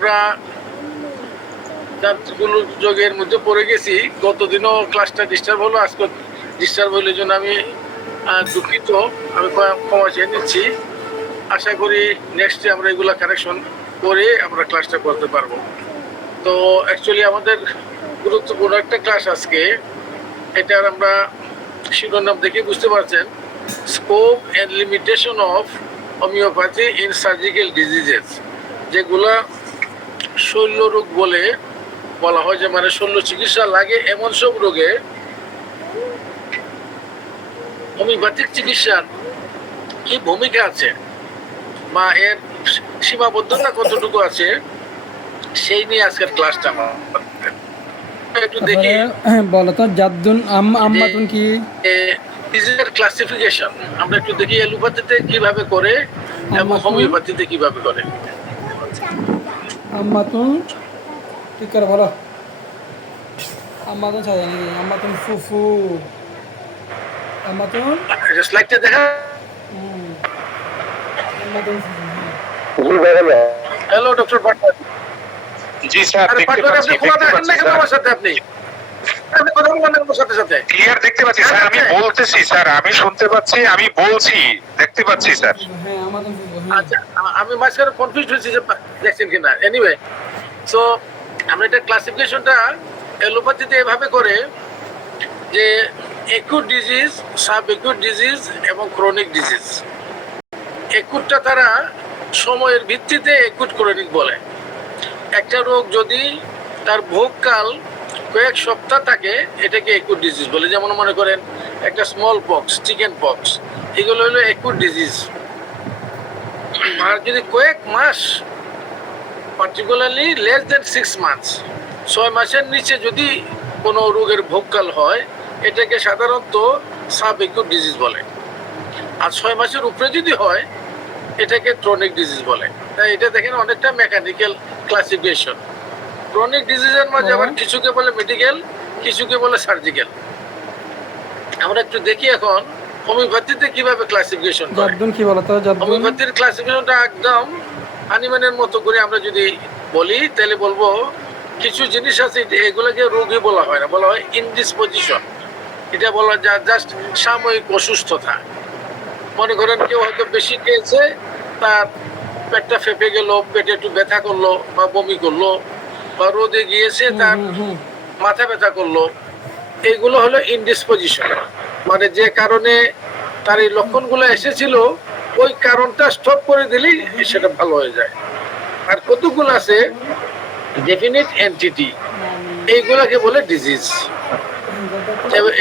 আমরা যোগের মধ্যে পড়ে গেছি। গতদিনও ক্লাসটা ডিস্টার্ব হলো, আজকে ডিস্টার্ব হইলে জন্য আমি দুঃখিত, আমি ক্ষমা চেয়ে নিচ্ছি। আশা করি নেক্সটে আমরা এগুলা কারেকশন করে আমরা ক্লাসটা করতে পারবো। তো অ্যাকচুয়ালি আমাদের গুরুত্বপূর্ণ একটা ক্লাস আজকে, এটার আমরা শিরোনাম দেখে বুঝতে পারছেন, scope and limitation of homeopathy in surgical diseases, যেগুলা শল্য রোগ বলে বলা হয়, যে মানে শল্য চিকিৎসা লাগে এমন সব রোগে হোমিওপ্যাথিক চিকিৎসার কি ভূমিকা আছে বা এর সীমাবদ্ধতা কতটুকু আছে সেই নিয়ে আজকের ক্লাসটা আমার একটু দেখি। বলো তো জাদ্দুন আম্মাতুন কি ডিজিজের ক্লাসিফিকেশন আমরা একটু দেখি, এলোপ্যাথিতে কিভাবে করে এবং হোমিওপ্যাথিতে কিভাবে করে। আম্মাতুন ঠিক করে বলো। আম্মাতুন সাজা নাকি আম্মাতুন ফুফু, আম্মাতুন স্লাইডটা দেখা। আম্মাতুন ফুফু। Hello doctor Patwari. জি স্যার, দেখতে পাচ্ছি। আমার সাথে আপনি কথা বলবেন আমার সাথে সাথে ক্লিয়ার দেখতে পাচ্ছি স্যার, আমি বলতেছি স্যার, আমি শুনতে পাচ্ছি, আমি বলছি, দেখতে পাচ্ছি স্যার। হ্যাঁ আম্মাতুন ফুফু। আচ্ছা, আমি মাঝখানে কনফিউজ হয়েছি যে দেখছেন কিনা। এনিওয়ে, সো আমরা এটা ক্লাসিফিকেশনটা এলোপ্যাথিতে এভাবে করে যে acute disease, sub acute disease এবং ক্রনিক ডিজিজ। একুটটা তারা সময়ের ভিত্তিতে একুট ক্রনিক বলে। একটা রোগ যদি তার ভোগকাল কয়েক সপ্তাহ থাকে এটাকে একুট ডিজিজ বলে। যেমন মনে করেন একটা স্মল পক্স, চিকেন পক্স, এগুলো হলো একুট ডিজিজ। আর যদি কয়েক মাস, পার্টিকুলারলি লেস দেন 6 মান্থস, 6 মাসের নিচে যদি কোনো রোগের ভোগকাল হয় এটাকে সাধারণত সাব একুট ডিজিজ বলে। আর 6 মাসের উপরে যদি হয় এটাকে ক্রনিক ডিজিজ বলে। তাই এটা দেখেন অনেকটা মেকানিক্যাল ক্লাসিফিকেশন। ক্রনিক ডিজিজের মাঝে আবার কিছুকে বলে মেডিকেল, কিছুকে বলে সার্জিক্যাল। আমরা একটু দেখি এখন হোমিওপ্যাথিতে কিভাবে ক্লাসিফিকেশন করে। জাদ্দুন কি বলো তো জাদ্দুন? হোমিওপ্যাথির ক্লাসিফিকেশনটা একদম হানিম্যানের মতো করে আমরা যদি বলি তাহলে বলবো কিছু জিনিস আছে এগুলোকে রোগই বলা হয় না, বলা হয় ইনডিসপোজিশন। এটা বলা যায় জাস্ট সাময়িক অসুস্থতা। মনে করেন কেউ হয়তো বেশি খেয়েছে, তার পেটটা ফেপে গেল, পেটে একটু ব্যথা করলো বা বমি করলো, বা রোদে গিয়েছে তার মাথা ব্যথা করলো, এইগুলো হলো ইনডিসপোজিশন। মানে যে কারণে তার এই লক্ষণগুলো এসেছিল ওই কারণটা স্টপ করে দিলেই সেটা ভালো হয়ে যায়। আর কতগুলো আছে ডেফিনিট এন্টিটি, এইগুলাকে বলে ডিজিজ।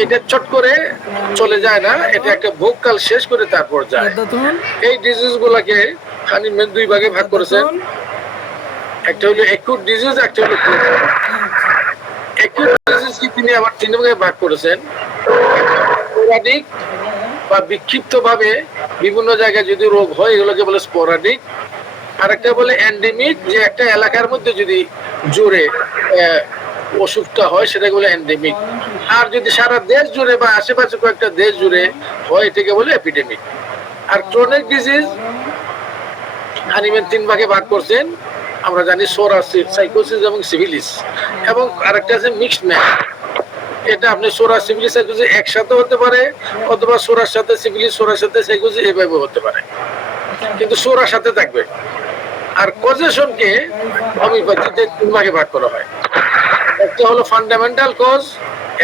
এটা চট করে চলে যায় না, এটা একটা ভোগকাল শেষ করে তারপর যায়। এই ডিজিজ গুলাকে হানিম্যান 2 ভাগে ভাগ করেছেন, একটা হলো একুট ডিজিজ, একটা হলো একুট ডিজিজ কি তিনি আবার 3 ভাগে ভাগ করেছেন। স্পোরাডিক বা বিক্ষিপ্ত ভাবে বিভিন্ন জায়গায় যদি রোগ হয় এগুলোকে বলে স্পোরাডিক। আর একটা বলে এন্ডেমিক, যে একটা এলাকার মধ্যে যদি জোরে অসুখটা হয় সেটাকে বলে এন্ডেমিক। আর যদি সারা দেশ জুড়ে বা আশেপাশে কয়েকটা দেশ জুড়ে হয় এটাকে বলে এপিডেমিক। আর ক্রনিক ডিজিজ হানিম্যান 3 ভাগে ভাগ করছেন। আমরা জানি সোরাসিস, সাইকোসিস এবং সিভিলিস, এবং আরেকটা আছে মিক্সড ম্যান। এটা আপনি সোরা সিভিলিস সাইকোসিস একসাথে হতে পারে, অথবা সোরার সাথে সিভিলিস, সোরার সাথে সাইকোসিস এভাবে হতে পারে, কিন্তু সোরার সাথে থাকবে। আর কজেশনকে হোমিওপ্যাথিতে 3 ভাগে ভাগ করা হয়। একটা হলো ফান্ডামেন্টাল কজ,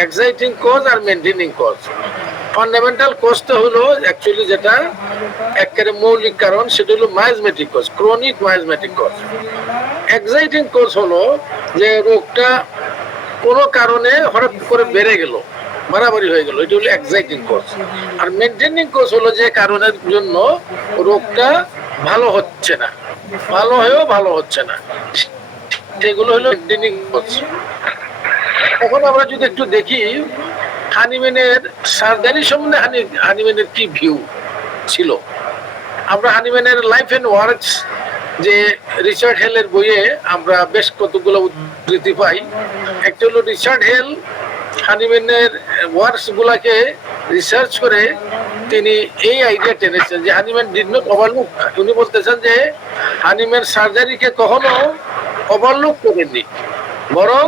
এক্সাইটিং কজ আর মেইনটেইনিং কজ। ফান্ডামেন্টাল কজটা হলো অ্যাকচুয়ালি যেটা একেবারে মৌলিক কারণ, সেটা হলো miasmatic cause, chronic miasmatic cause. Exciting cause হলো যে রোগটা কোনো কারণে হঠাৎ করে বেড়ে গেল, বাড়াবাড়ি হয়ে গেল, এটা হলো এক্সাইটিং কজ। আর মেইনটেইনিং কজ হলো যে কারণের জন্য রোগটা ভালো হচ্ছে না, ভালো হয়েও ভালো হচ্ছে না, সেগুলো হলো মেইনটেইনিং কজ। এখন আমরা যদি একটু দেখি হানিম্যানের সার্জারি সম্বন্ধে হানিম্যানের কি ভিউ ছিল। আমরা হানিম্যানের লাইফ এন্ড ওয়ার্কস যে রিচার্ড হেলের বইয়ে আমরা বেশ কতগুলো উদ্ধৃতি পাই। একটা হলো রিচার্ড হেল হানিম্যানের ওয়ার্কস গুলাকে রিসার্চ করে তিনি এই আইডিয়া টেনেছেন যে হানিম্যান ডিড নট ওভারলুক। উনি বলতেছেন যে হানিম্যান সার্জারিকে কখনো ওভারলুক করেননি, বরং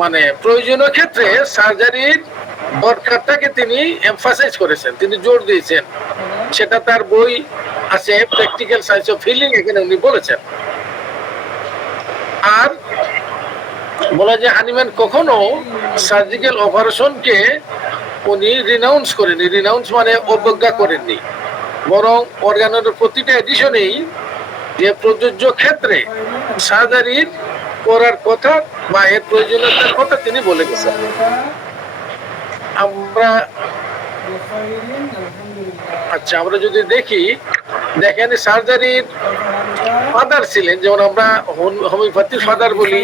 মানে প্রয়োজনীয় ক্ষেত্রে সার্জারির দরকারটাকে তিনি এমফাসাইজ করেছেন, তিনি জোর দিয়েছেন। সেটা তার বই আছে প্র্যাকটিক্যাল সায়েন্স অফ হিলিং, এখানে উনি বলেছেন। আর বলা যায় হানিম্যান কখনো সার্জিক্যাল অপারেশনকে উনি রিনাউন্স করেনি, রিনাউন্স মানে অবজ্ঞা করেননি, বরং অর্গানের প্রতিটা এডিশনেই যে প্রযোজ্য ক্ষেত্রে সার্জারির করার কথা বা এর প্রয়োজনীয়তার কথা তিনি বলে গেছেন। আমরা আচ্ছা, আমরা যদি দেখি, দেখেন সার্জারির ফাদার ছিলেন, যেমন আমরা হোমিওপ্যাথির ফাদার বলি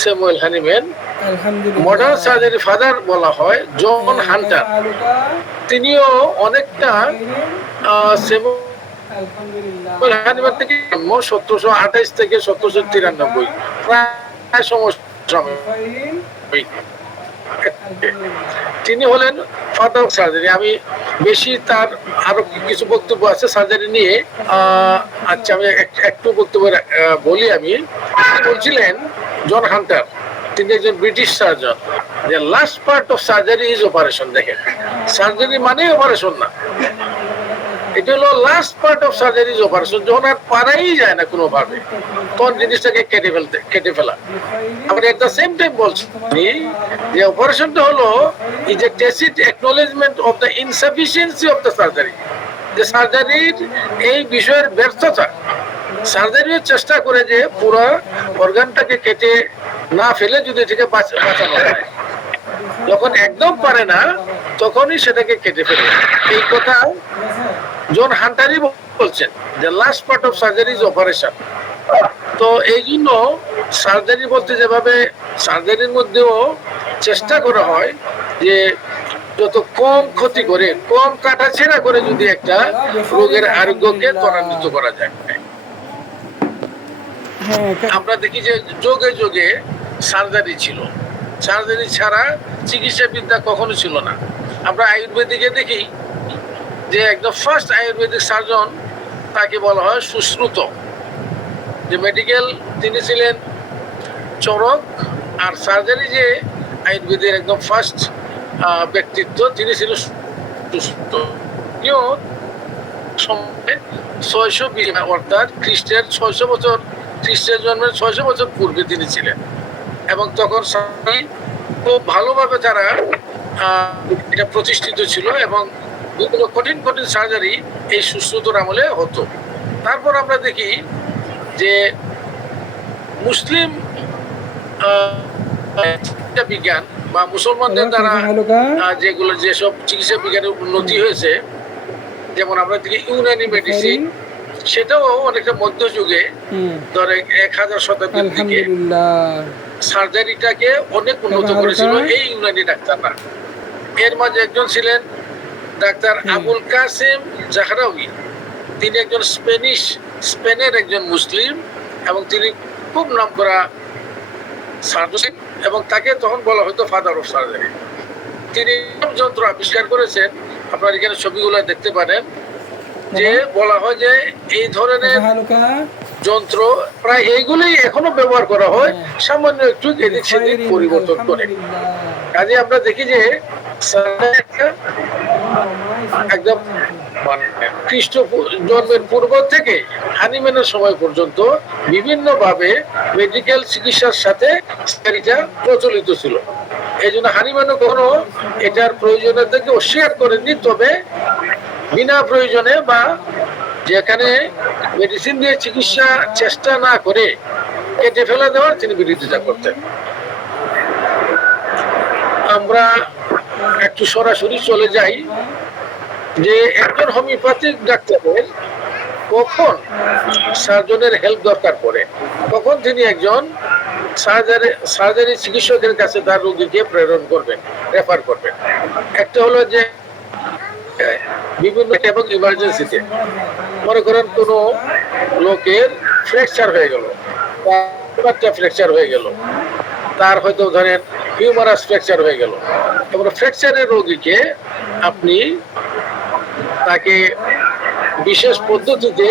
Samuel Hahnemann, modern surgery father বলা হয় জন হান্টার। তিনিও অনেকটা স্যামুয়েল হানিম্যান থেকে জন্ম 1728 থেকে 1793, প্রায় সমসাময়িক। তিনি হলেন ফাদার অফ সার্জারি। আমি বেশি তার আরো কিছু বক্তব্য আছে সার্জারি নিয়ে। আচ্ছা, আমি একটু বক্তব্য বলি। আমি বলছিলেন জন হান্টার, তিনি একজন ব্রিটিশ সার্জন, যে last part of surgery is operation. দেখেন, সার্জারি মানে অপারেশন না, এটা হলো last part of surgery is operation. যখন আর পারাই যায় না কোনোভাবে, তখন জিনিসটাকে কেটে ফেলা। আমরা এট দ্য সেম টাইম বলছি যে অপারেশনটা হলো is a tacit acknowledgement of the insufficiency of the surgery, যে সার্জারির এই বিষয়ের ব্যর্থতা। সার্জারিও চেষ্টা করে যে পুরো অর্গানটাকে কেটে না ফেলে যদি এটাকে বাঁচানো যায়, যখন একদম পারে না তখনই সেটাকে কেটে ফেলে। এই কথা জন হান্টারই বলছেন যে last part of surgery is operation. তো এই জন্য সার্জারি বলতে যেভাবে সার্জারির মধ্যেও চেষ্টা করা হয় যে যত কম ক্ষতি করে, কম কাটাছেঁড়া করে যদি একটা রোগের আরোগ্যকে ত্বরান্বিত করা যায়। আমরা দেখি যে যোগে যোগে সার্জারি ছিল, সার্জারি ছাড়া চিকিৎসা বিদ্যা কখনো ছিল না। আমরা আয়ুর্বেদিকে দেখি যে একদম ফার্স্ট আয়ুর্বেদিক সার্জন তাকে বলা হয় সুশ্রুত, যে মেডিকেল তিনি ছিলেন চরক। আর সার্জারি যে আয়ুর্বেদের একদম ফার্স্ট ব্যক্তিত্ব, তিনি ছিলেন সুশ্রুত। 620, অর্থাৎ খ্রিস্টের 600 বছর, খ্রিস্টের জন্মের 600 বছর পূর্বে তিনি ছিলেন। এবং তখন খুব ভালোভাবে তারা এটা প্রতিষ্ঠিত ছিল, এবং বিভিন্ন কঠিন কঠিন সার্জারি এই সুশ্রুতর আমলে হতো। তারপর আমরা দেখি যে মুসলিম বিজ্ঞান বা মুসলমানদের দ্বারা যেগুলো যেসব চিকিৎসা বিজ্ঞানের উন্নতি হয়েছে, যেমন আমরা দেখি ইউনানি মেডিসিন, সেটাও অনেকটা মধ্যযুগে ধরে 1000 শতাব্দীর দিকে সার্জারিটাকে অনেক উন্নত করেছিল এই ইউনানি ডাক্তাররা। এর মাঝে একজন ছিলেন ডাক্তার আবুল কাসেম জাহরাউই। তিনি একজন স্পেনের একজন মুসলিম, এবং তিনি খুব নামকরা সার্জন, এবং তাকে তখন বলা হতো ফাদার অফ সার্জারি। তিনি যন্ত্র আবিষ্কার করেছেন, আপনারা এখানে ছবিগুলো দেখতে পারেন, যে বলা হয় যে এই ধরনের যন্ত্র প্রায় এইগুলোই এখনো ব্যবহার করা হয়, সামান্য একটু এদিক সেদিক পরিবর্তন করে। কাজে আমরা দেখি যে একদম খ্রিস্ট জন্মের পূর্ব থেকে হানিম্যানের সময় পর্যন্ত বিভিন্নভাবে মেডিকেল চিকিৎসার সাথে এটা প্রচলিত ছিল। এই জন্য হানিম্যানও কখনো এটার প্রয়োজনীয়তাকে অস্বীকার করেননি, তবে বিনা প্রয়োজনে বা যেখানে মেডিসিন দিয়ে চিকিৎসা চেষ্টা না করে কেটে ফেলা দেওয়ার তিনি বিরোধিতা করতেন। আমরা একটু সরাসরি চলে যাই যে একজন হোমিওপ্যাথিক ডাক্তারের কখন সার্জনের হেল্প দরকার পড়ে, কখন তিনি একজন সার্জারি চিকিৎসকের কাছে তার রোগীকে প্রেরণ করবেন, রেফার করবেন। একটা হলো যে বিভিন্ন এবং ইমার্জেন্সিতে, মনে করেন কোনো লোকের ফ্র্যাকচার হয়ে গেল, ফ্র্যাকচার হয়ে গেল, তার হয়তো ধরেন হিউমারাস ফ্র্যাকচার হয়ে গেল, এবং ফ্র্যাকচারের রোগীকে আপনি তাকে বিশেষ পদ্ধতিতে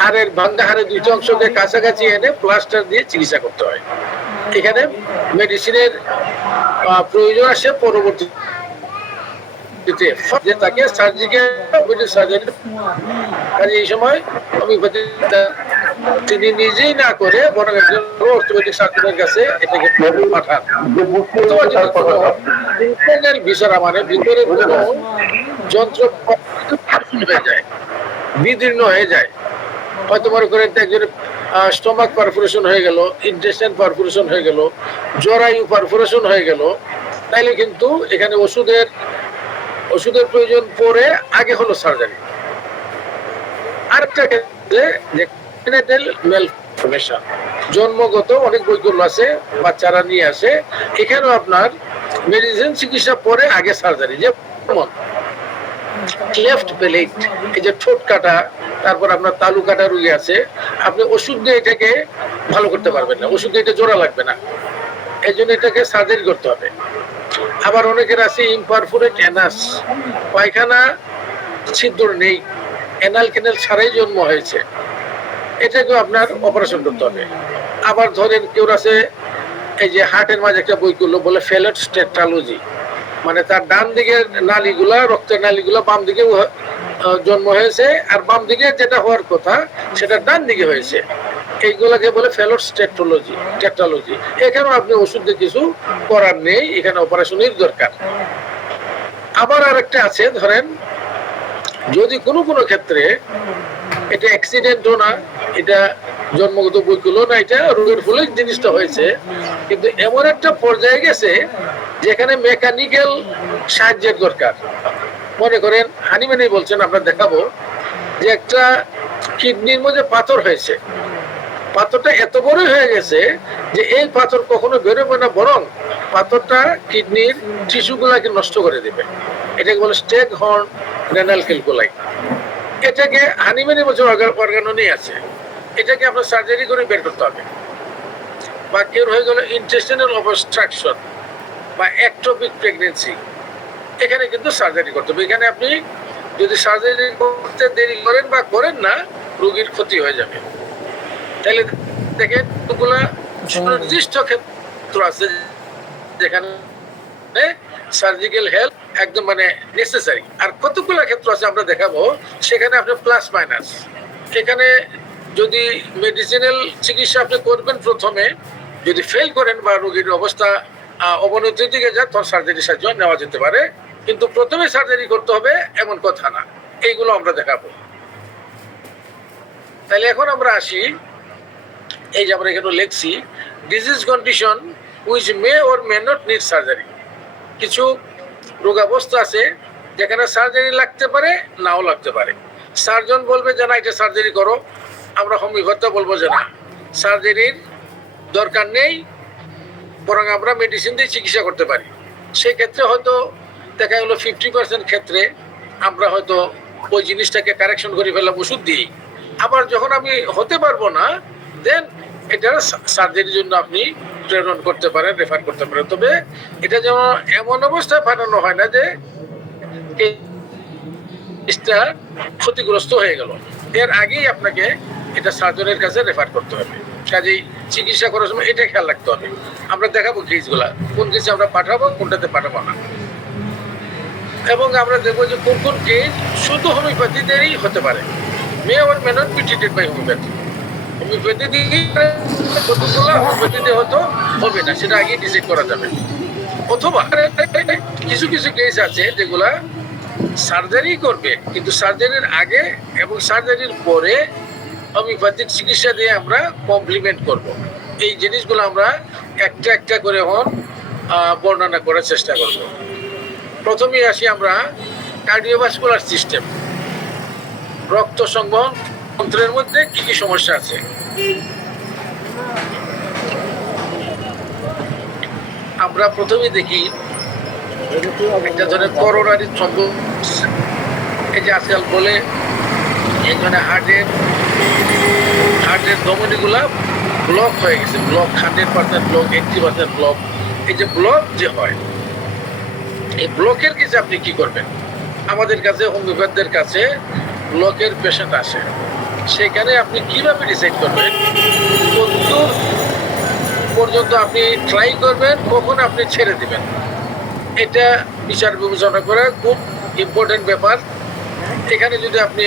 হাড়ের ভাঙ্গা হাড়ের দুইটা অংশকে কাছাকাছি এনে প্লাস্টার দিয়ে চিকিৎসা করতে হয়। এখানে মেডিসিনের প্রয়োজন আসে পরবর্তী যে তাকে সার্জিক্যাল সার্জারি, এই সময় হোমিওপ্যাথি তিনি নিজেই না করে বরং একজন অর্থোপেডিক সার্জনের কাছে এটাকে পাঠান। বিষয় মানে ভিতরে কোনো যন্ত্র হয়ে যায়, বিদীর্ণ হয়ে যায়, হয়তো মনে করেন একজনের স্টমাক পারফোরেশন হয়ে গেল, ইন্টেস্টাইন পারফোরেশন হয়ে গেল, জরায়ু পারফোরেশন হয়ে গেল, তাইলে কিন্তু এখানে ওষুধের প্রয়োজন পড়ে, আগে হলো সার্জারি। আরেকটা ক্ষেত্রে যে ম্যালফরমেশন, জন্মগত অনেক বৈকল্য আছে, বাচ্চারা নিয়ে আসে, এখানেও আপনার মেডিসিন চিকিৎসা পরে আগে সার্জারি। যেমন ক্লেফট প্যালেট, এই যে ঠোঁট কাটা, তারপর আপনার তালু কাটা রোগী আছে, আপনি ওষুধ দিয়ে এটাকে ভালো করতে পারবেন না, ওষুধ দিয়ে এটা জোড়া লাগবে না, এই জন্য এটাকে সার্জারি করতে হবে। আবার অনেকের আছে ইমপারফোরেট অ্যানাস, পায়খানা ছিদ্র নেই, অ্যানাল ক্যানাল ছাড়াই জন্ম হয়েছে, এটাকেও আপনার অপারেশন করতে হবে। আবার ধরেন কেউ আছে এই যে হার্টের মাঝে একটা বৈকল্য বলে ফেলেট স্টেটালজি, মানে তার ডান দিকের নালীগুলা, রক্তের নালীগুলা বাম দিকে জন্ম হয়েছে, আর বাম দিকে যেটা হওয়ার কথা সেটা ডান দিকে হয়েছে, এইগুলাকে বলে ফেলোট টেট্রালজি। এখানেও আপনি ওষুধ দিয়ে কিছু করার নেই, এখানে অপারেশনের দরকার। আবার আরেকটা আছে, ধরেন যদি কোনো ক্ষেত্রে এটা অ্যাক্সিডেন্টও না, এটা জন্মগত বৈকল্য না, এটা রোগের ফলে জিনিসটা হয়েছে, কিন্তু এমন একটা পর্যায়ে গেছে যেখানে মেকানিক্যাল সাহায্যের দরকার। মনে করেন হানিম্যানি বলছেন, আমরা দেখাবো যে একটা কিডনির মধ্যে পাথর হয়েছে, পাথরটা এত বড় হয়ে গেছে যে এই পাথর কখনো বেরোবে না, বরং পাথরটা কিডনির টিস্যুগুলাকে নষ্ট করে দেবে, এটাকে বলে স্টেক হর্ন রেনাল ক্যালকুলাই। এটাকে হানিম্যানি বছর অর্গানো নিয়ে আছে, এটাকে আপনার সার্জারি করে বের করতে হবে। বা কেউ হয়ে গেল ইন্টেস্টাইনাল অবস্ট্রাকশন বা একটোপিক প্রেগনেন্সি, এখানে কিন্তু সার্জারি করতে হবে। এখানে আপনি যদি সার্জারি করতে দেরি করেন বা করেন না, রোগীর ক্ষতি হয়ে যাবে। তাহলে দেখেন ওগুলা নির্দিষ্ট ক্ষেত্র আছে যেখানে সার্জিক্যাল হেল্প একদম মানে নেসেসারি, আর কতগুলো ক্ষেত্র আছে আমরা দেখাবো সেখানে আপনার প্লাস মাইনাস। এখানে যদি মেডিসিনাল চিকিৎসা আপনি করবেন প্রথমে, যদি ফেল করেন বা রোগীর অবস্থা অবনতির দিকে যায়, তখন সার্জারি সাহায্য নেওয়া যেতে পারে, কিন্তু প্রথমে সার্জারি করতে হবে এমন কথা না। এইগুলো আমরা দেখাবো। তাহলে এখন আমরা আসি, এই যে আমরা এখানে লিখছি disease condition which may or may not need surgery. কিছু রোগাবস্থা আছে যেখানে সার্জারি লাগতে পারে, নাও লাগতে পারে। সার্জন বলবে যে না এটা সার্জারি করো, আমরা হোমিওপ্যাথি বলবো যে না সার্জারির দরকার নেই, বরং আমরা মেডিসিন দিয়ে চিকিৎসা করতে পারি। সেই ক্ষেত্রে হয়তো দেখা গেলো 50% ক্ষেত্রে আমরা হয়তো ওই জিনিসটাকে কারেকশন করে ফেললাম ওষুধ দিয়েই। আবার যখন আমি হতে পারবো না, দেন এটা সার্জারির জন্য আপনি প্রেরণ করতে পারেন, রেফার করতে পারেন। তবে এটা যেন এমন অবস্থায় পাঠানো হয় না যে কেসটা ক্ষতিগ্রস্ত হয়ে গেল, এর আগেই আপনাকে এটা সার্জনের কাছে রেফার করতে হবে। কাজেই চিকিৎসা করার সময় এটা খেয়াল রাখতে হবে। আমরা দেখাবো কেসগুলা, কোন কেসে আমরা পাঠাবো, কোনটাতে পাঠাবো না, এবং আমরা দেখবো যে কোন কোন কেস শুধু হোমিওপ্যাথিদেরই হতে পারে, may or may not be treated by homeopathy. Homeopathy দিয়ে কতগুলো হোমিওপ্যাথিতে হয়তো হবে না, সেটা আগে ডিসাইড করা যাবে। অথবা কিছু কিছু কেস আছে যেগুলা সার্জারি করবে, কিন্তু সার্জারির আগে এবং সার্জারির পরে হোমিওপ্যাথিক চিকিৎসা দিয়ে আমরা কমপ্লিমেন্ট করব। এই জিনিসগুলো আমরা একটা একটা করে এখন বর্ণনা করার চেষ্টা করব। প্রথমেই আসি আমরা কার্ডিওভাস্কুলার সিস্টেম, রক্ত সংবহন যন্ত্রের মধ্যে কি কি সমস্যা আছে। আমরা প্রথমে দেখি একটা ধরনের করোনারি থ্রম্বোসিস, এই যে আজকাল বলে এখানে হার্টের ধমনীগুলা ব্লক হয়ে গেছে, ব্লক 100% ব্লক, 80% ব্লক। এই যে ব্লক যে হয়, এই ব্লকের কিছু আপনি কি করবেন। আমাদের কাছে হোমিওপ্যাথদের কাছে ব্লকের পেশেন্ট আসে, সেখানে আপনি কিভাবে ডিসাইড করবেন কতদূর পর্যন্ত আপনি ট্রাই করবেন, কখন আপনি ছেড়ে দিবেন, এটা বিচার বিবেচনা করা খুব ইম্পর্টেন্ট ব্যাপার। এখানে যদি আপনি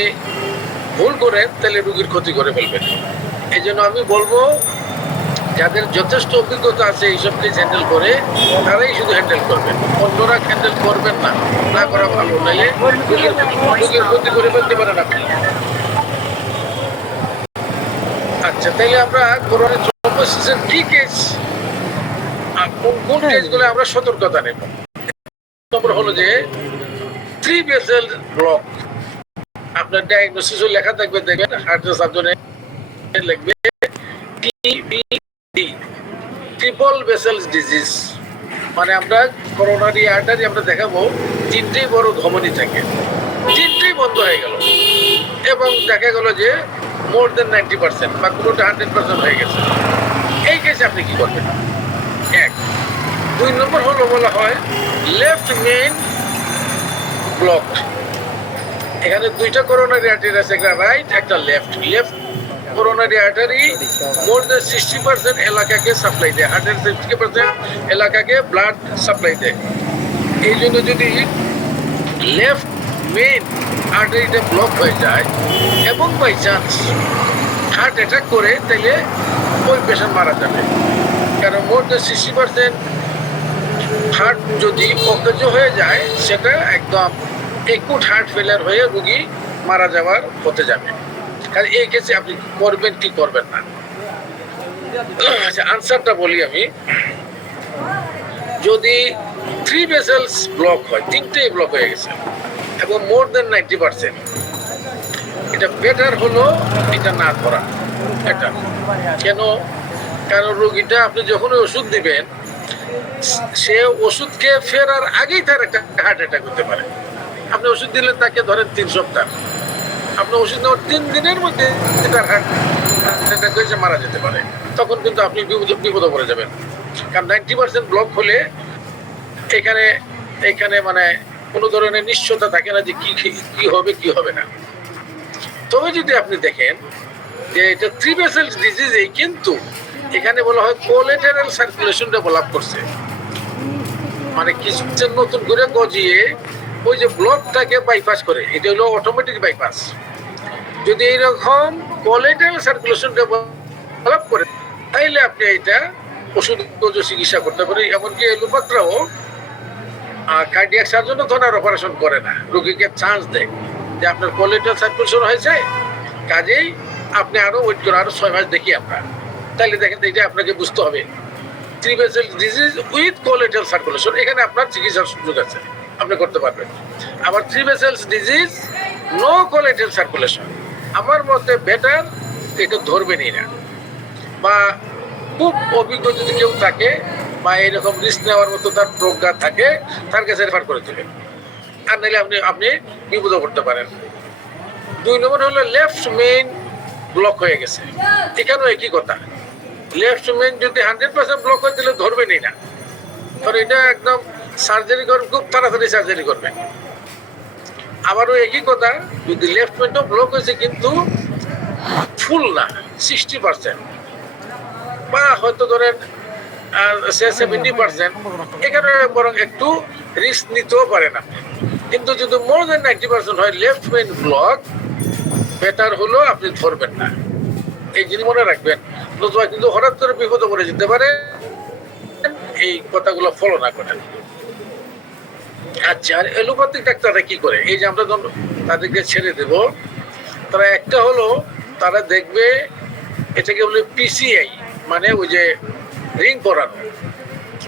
ভুল করেন তাহলে রোগীর ক্ষতি করে ফেলবেন। এই জন্য আমি বলবো যাদের যথেষ্ট অভিজ্ঞতা আছে এইসব কেস হ্যান্ডেল করে তারাই শুধু হ্যান্ডেল করবেন, অন্যরা হ্যান্ডেল করবেন না, না করা ভালো, নাহলে রোগীর ক্ষতি করে ফেলতে পারেন আপনি। আচ্ছা, তাইলে আমরা করোনা থ্রম্বোসিসের কি কেস, কোন কেসগুলো আমরা সতর্কতা নেব। নম্বর হলো যে 3 ভেসেল ব্লক, আপনার ডায়াগনোসিসও লেখা থাকবে, দেখবেন হার্টের সার্জনে লিখবে TVD, ট্রিপল ভেসেলস ডিজিজ। মানে আমরা করোনারি আর্টারি আমরা দেখাবো 3টেই বড় ধমনী থাকে, 3টেই বন্ধ হয়ে গেল এবং দেখা গেল যে মোর দেন 90% বা কোনোটা 100% হয়ে গেছে। এই কেসে আপনি কি করবেন? 1। 2 নম্বর হলো বলা হয় লেফট মেইন ব্লক। এখানে 2টা করোনারি আর্টারি আছে, একটা রাইট একটা লেফট। লেফট করোনারি আর্টারি মোর দেন 60% এলাকাকে সাপ্লাই দেয়, 160% এলাকাকে ব্লাড সাপ্লাই দেয়। এই জন্য যদি লেফট মেইন আর্টারিটা ব্লক হয়ে যায় এবং বাই চান্স হার্ট অ্যাটাক করে, তাহলে ওই পেশেন্ট মারা যাবে। কারণ মোর দেন 60% হার্ট যদি অকেজ হয়ে যায়, সেটা একদম একুট হার্ট ফেলিয়ার হয়ে রোগী মারা যাওয়ার হতে যাবে। কারণ এই কেসে আপনি করবেন কি করবেন না। আচ্ছা, আনসারটা বলি আমি। যদি 3 ভেসেলস ব্লক হয়, 3টেই ব্লক হয়ে গেছে এবং মোর দেন 90%, এটা বেটার হলো এটা না ধরা। এটা কেন? কারণ রোগীটা আপনি যখন ওষুধ দিবেন, সে ওষুধ খেয়ে ফেরার আগেই তার একটা হার্ট অ্যাটাক হতে পারে। আপনি ওষুধ দিলেন তাকে ধরেন 3 সপ্তাহ, আপনি ওষুধ নেওয়ার 3 দিনের মধ্যে তার হার্ট অ্যাটাক হয়েছে, মারা যেতে পারে। তখন কিন্তু আপনি বিপদে পড়ে যাবেন। কারণ 90% ব্লক হলে এখানে মানে কোনো ধরনের নিশ্চয়তা থাকে না যে কি হবে কি হবে না। তবে যদি আপনি দেখেন যে এটা 3 ভেসেলস ডিজিজেই, কিন্তু এখানে বলা হয় কোলেটারাল সার্কুলেশন ডেভেলপ করছে, মানে কিছু নতুন করে গজিয়ে ওই যে ব্লকটাকে বাইপাস করে, এটা হলো অটোমেটিক বাইপাস। যদি এইরকম কোলেটারাল সার্কুলেশন ডেভেলপ করে, তাইলে আপনি এটা ওষুধ চিকিৎসা করতে পারেন। এমনকি এলোপাত্রাও কার্ডিয়াক সার্জনও ধনার অপারেশন করে না, রোগীকে চান্স দেয় যে আপনার কোলেটারাল সার্কুলেশন হয়েছে, কাজেই আপনি আরো ওয়েট করে আরো 6 মাস দেখি আমরা। তাহলে দেখেন এটা আপনাকে বুঝতে হবে 3 vessel disease with collateral circulation, এখানে আপনার চিকিৎসার সুযোগ আছে, আপনি করতে পারবেন। আবার 3 vessels disease no collateral circulation, আমার মতে বেটার এটা ধরবেনই না, বা খুব অভিজ্ঞ যদি কেউ থাকে বা এরকম রিস্ক নেওয়ার মতো তার প্রজ্ঞা থাকে, তার কাছে রেফার করে দেবেন। আর নাহলে আপনি বিপদে পড়তে পারেন। 2 নম্বর হলো লেফট মেইন ব্লক হয়ে গেছে। এখানেও একই কথা, লেফট মেইন যদি 100% ব্লক হয়ে দিলে ধরবেনই না, কারণ এটা একদম সার্জারি করবেন, খুব তাড়াতাড়ি সার্জারি করবেন। আবারও একই কথা, যদি লেফট মেইনটাও ব্লক হয়েছে কিন্তু ফুল না, 60% বা হয়তো ধরেন 70%, এখানে বরং একটু রিস্ক নিতেও পারেন আপনি। কিন্তু যদি মোর দেন 90% হয় লেফট মেইন ব্লক, বেটার হলো আপনি ধরবেন না। এই জিনিস মনে রাখবেন, নতুবা কিন্তু হঠাৎ করে বিপদে পড়ে যেতে পারে এই কথাগুলো ফলো না করেন। আচ্ছা, আর এলোপ্যাথিক ডাক্তাররা কি করে? এই যে আমরা তাদেরকে ছেড়ে দেব, তারা একটা হলো তারা দেখবে এটাকে বলে PCI, মানে ওই যে রিং পরানো।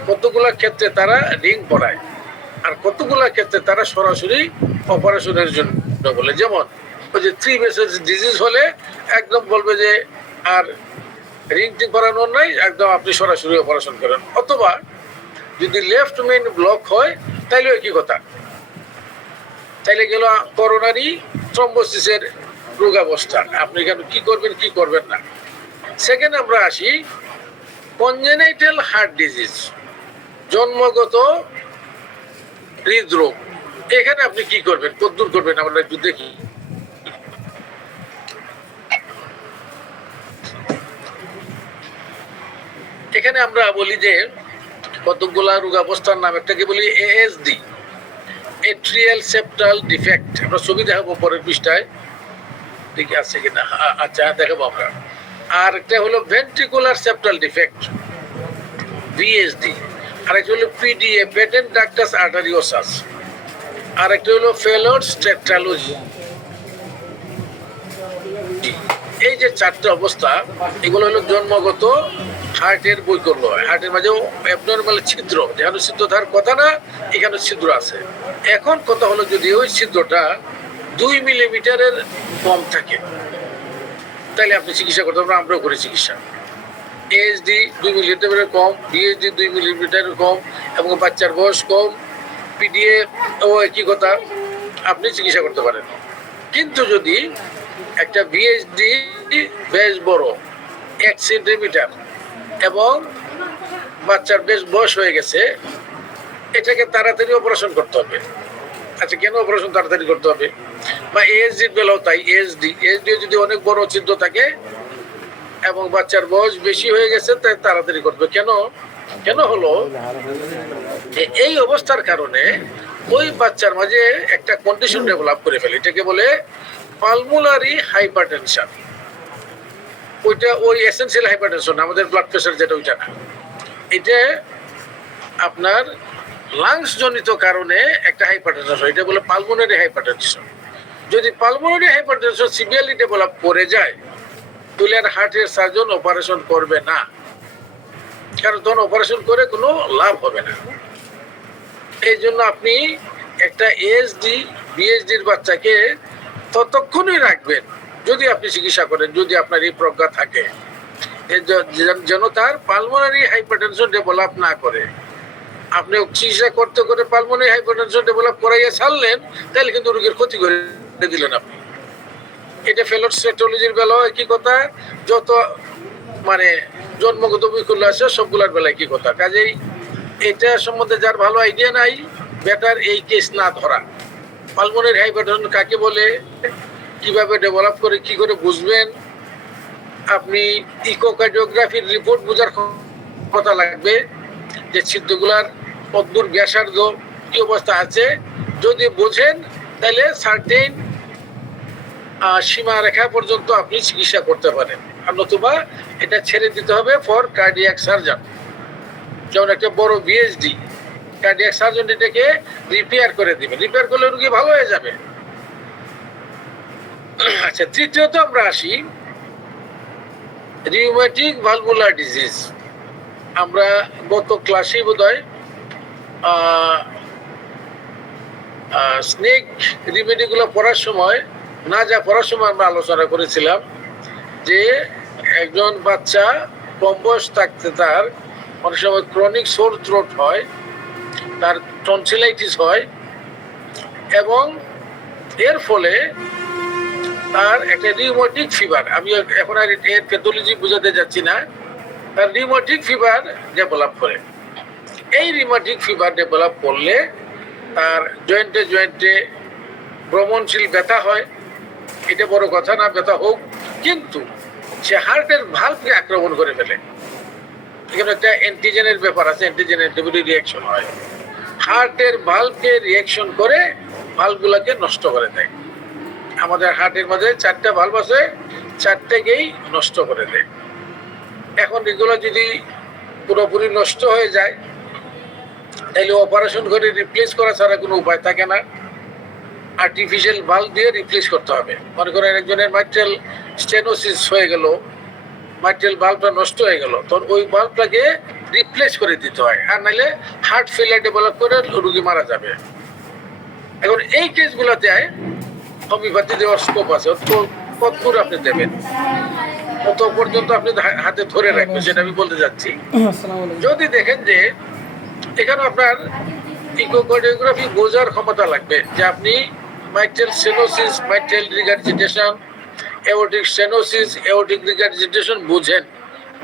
কতগুলা ক্ষেত্রে তারা রিং পরায়, আর কতগুলা ক্ষেত্রে তারা সরাসরি অপারেশনের জন্য বলে। যেমন ওই যে 3 ভেসেলস ডিজিজ হলে একদম বলবে যে আর রিং টিং পরানোর নাই, একদম আপনি সরাসরি অপারেশন করেন। অথবা যদি লেফট মেইন ব্লক হয়, তাইলে কি কথা, তাইলে গেল করোনারি থ্রম্বোসিসের রোগাবস্থা, আপনি কেন কি করবেন কি করবেন না। সেকেন্ড আমরা আসি কনজেনাইটাল হার্ট ডিজিজ, জন্মগত হৃদরোগ। এখানে আপনি কি করবেন, কতদূর করবেন আমরা একটু দেখি। এখানে আমরা বলি যে কতগুলা রোগাবস্থার নাম, একটাকে বলি এএসডি, এট্রিয়াল সেপ্টাল ডিফেক্ট। আমরা ছবি দেখাবো পরের পৃষ্ঠায়, দেখি আছে কিনা। আচ্ছা, দেখাবো আমরা। আর একটা হলো ভেন্ট্রিকুলার সেপ্টাল ডিফেক্ট, ভিএসডি। আর একটা হলো পিডিএ, পেটেন্ট ডাক্টাস আর্টারিওসাস। আর একটা হলো ফেলোডস টেট্রালজি। এই যে চারটে অবস্থা, এগুলো হলো জন্মগত হার্টের বৈকল্য হয়। হার্টের মাঝেও অ্যাবনর্মাল ছিদ্র, যেখানে ছিদ্র থাকার কথা না, এখানে ছিদ্র আছে। এখন কথা হলো যদি ওই ছিদ্রটা 2 মিলিমিটারের কম থাকে, তাহলে আপনি চিকিৎসা করতে পারবেন। আমরাও করি চিকিৎসা। এএসডি 2 মিলিমিটারের কম, বিএসডি 2 মিলিমিটারের কম, এবং বাচ্চার বয়স কম, পিডিএ ও একই কথা, আপনি চিকিৎসা করতে পারেন। কিন্তু যদি একটা বিএসডি বেশ বড় 1 সেন্টিমিটার এবং বাচ্চার বেশ বয়স হয়ে গেছে, এটাকে তাড়াতাড়ি অপারেশন করতে হবে। আচ্ছা, কেন অপারেশন তাড়াতাড়ি করতে হবে? বা এএসডির বেলাও তাই। এএসডি যদি অনেক বড় ছিদ্র থাকে এবং বাচ্চার বয়স বেশি হয়ে গেছে, তাই তাড়াতাড়ি করবে। কেন হলো এই অবস্থার কারণে ওই বাচ্চার মাঝে একটা কন্ডিশন ডেভেলপ করে ফেলে, এটাকে বলে পালমোনারি হাইপারটেনশন। ওইটা ওই এসেনশিয়াল হাইপারটেনশন, আমাদের ব্লাড প্রেশার যেটা, ওইটা না। এটা আপনার লাংস জনিত কারণে একটা হাইপারটেনশন, এটা বলে পালমোনারি হাইপারটেনশন। যদি পালমোনারি হাইপারটেনশন সিভিয়ারলি ডেভেলপ করে যায়, তাহলে আর হার্টের সার্জন অপারেশন করবে না, কারণ তখন অপারেশন করে কোনো লাভ হবে না। এই জন্য আপনি একটা এএসডি বিএসডির বাচ্চাকে ততক্ষণই রাখবেন যদি আপনি চিকিৎসা করেন, যদি আপনার এই প্রজ্ঞা থাকে, যেন তার পালমোনারি হাইপারটেনশন ডেভেলপ না করে। আপনি চিকিৎসা করতে করে পালমোনারি হাইপারটেনশন ডেভেলপ করাইয়া ছাড়লেন, তাহলে কিন্তু রোগীর ক্ষতি করে দিলেন আপনি। এটা ফেলোডস টেট্রালজির বেলাও একই কথা, যত মানে জন্মগত বৈকল্য আছে সবগুলার বেলায় একই কথা। কাজেই এটা সম্বন্ধে যার ভালো আইডিয়া নাই, বেটার এই কেস না ধরা। পালমোনারি হাইপারটেনশন কাকে বলে, কিভাবে ডেভেলপ করে, কি করে বুঝবেন, আপনি ইকোকার্ডিওগ্রাফির রিপোর্ট বোঝার কথা লাগবে, যে ছিদ্রগুলার কতদূর ব্যাসার্ধ, কি অবস্থা আছে। যদি বোঝেন তাহলে সার্টেন সীমা রেখা পর্যন্ত আপনি চিকিৎসা করতে পারেন, আর নতুবা এটা ছেড়ে দিতে হবে ফর কার্ডিয়াক সার্জন। যেমন একটা বড় বিএসডি, কার্ডিয়াক সার্জন এটাকে রিপেয়ার করে দিবে, রিপেয়ার করলে রোগী ভালো হয়ে যাবে। আচ্ছা, তৃতীয়ত আমরা আসি রিউমেটিক ভালভুলার ডিজিজ। আমরা গত ক্লাসে বোধহয় স্নেক রিমেডিগুলো পড়ার সময় আমরা আলোচনা করেছিলাম যে একজন বাচ্চা কম বয়স থাকতে তার অনেক সময় ক্রনিক সোর থ্রোট হয়, তার টনসিলাইটিস হয়, এবং এর ফলে তার একটা রিউমেটিক ফিভার, আমি এখন আর এর প্যাথোলজি বোঝাতে যাচ্ছি না, তার রিউমেটিক ফিভার ডেভেলপ করে। এই রিউমেটিক ফিভার ডেভেলপ করলে তার জয়েন্টে ভ্রমণশীল ব্যথা হয়। এটা বড় কথা না, ব্যথা হোক, কিন্তু সে হার্টের ভালভকে আক্রমণ করে ফেলে। এখানে একটা অ্যান্টিজেনের ব্যাপার আছে, অ্যান্টিজেন অ্যান্টিবডি রিয়াকশন হয়, হার্টের ভালভকে রিয়াকশন করে ভালভগুলোকে নষ্ট করে দেয়। আমাদের হার্টের মধ্যে 4টা ভালভ আছে, 4টেকেই নষ্ট করে দেয়। এখন এগুলো যদি পুরোপুরি নষ্ট হয়ে যায়, তাহলে অপারেশন করে রিপ্লেস করা ছাড়া কোনো উপায় থাকে না, আর্টিফিশিয়াল ভালভ দিয়ে রিপ্লেস করতে হবে। মনে করেন একজনের মাইট্রাল স্টেনোসিস হয়ে গেল, মাইট্রাল ভালভটা নষ্ট হয়ে গেল, তখন ওই ভালভটাকে রিপ্লেস করে দিতে হয়, আর নাহলে হার্ট ফেলিয়ার ডেভেলপ করে রোগী মারা যাবে। এখন এই কেসগুলোতে হোমিওপ্যাথি দেওয়ার স্কোপ আছে, কতদূর আপনি দেবেন, কত পর্যন্ত আপনি হাতে ধরে রাখবেন, সেটা আমি বলতে যাচ্ছি। যদি দেখেন যে এখানে আপনার ইকোকার্ডিওগ্রাফি বোঝার ক্ষমতা লাগবে, যে আপনি mitral stenosis, mitral regurgitation, aortic stenosis, aortic regurgitation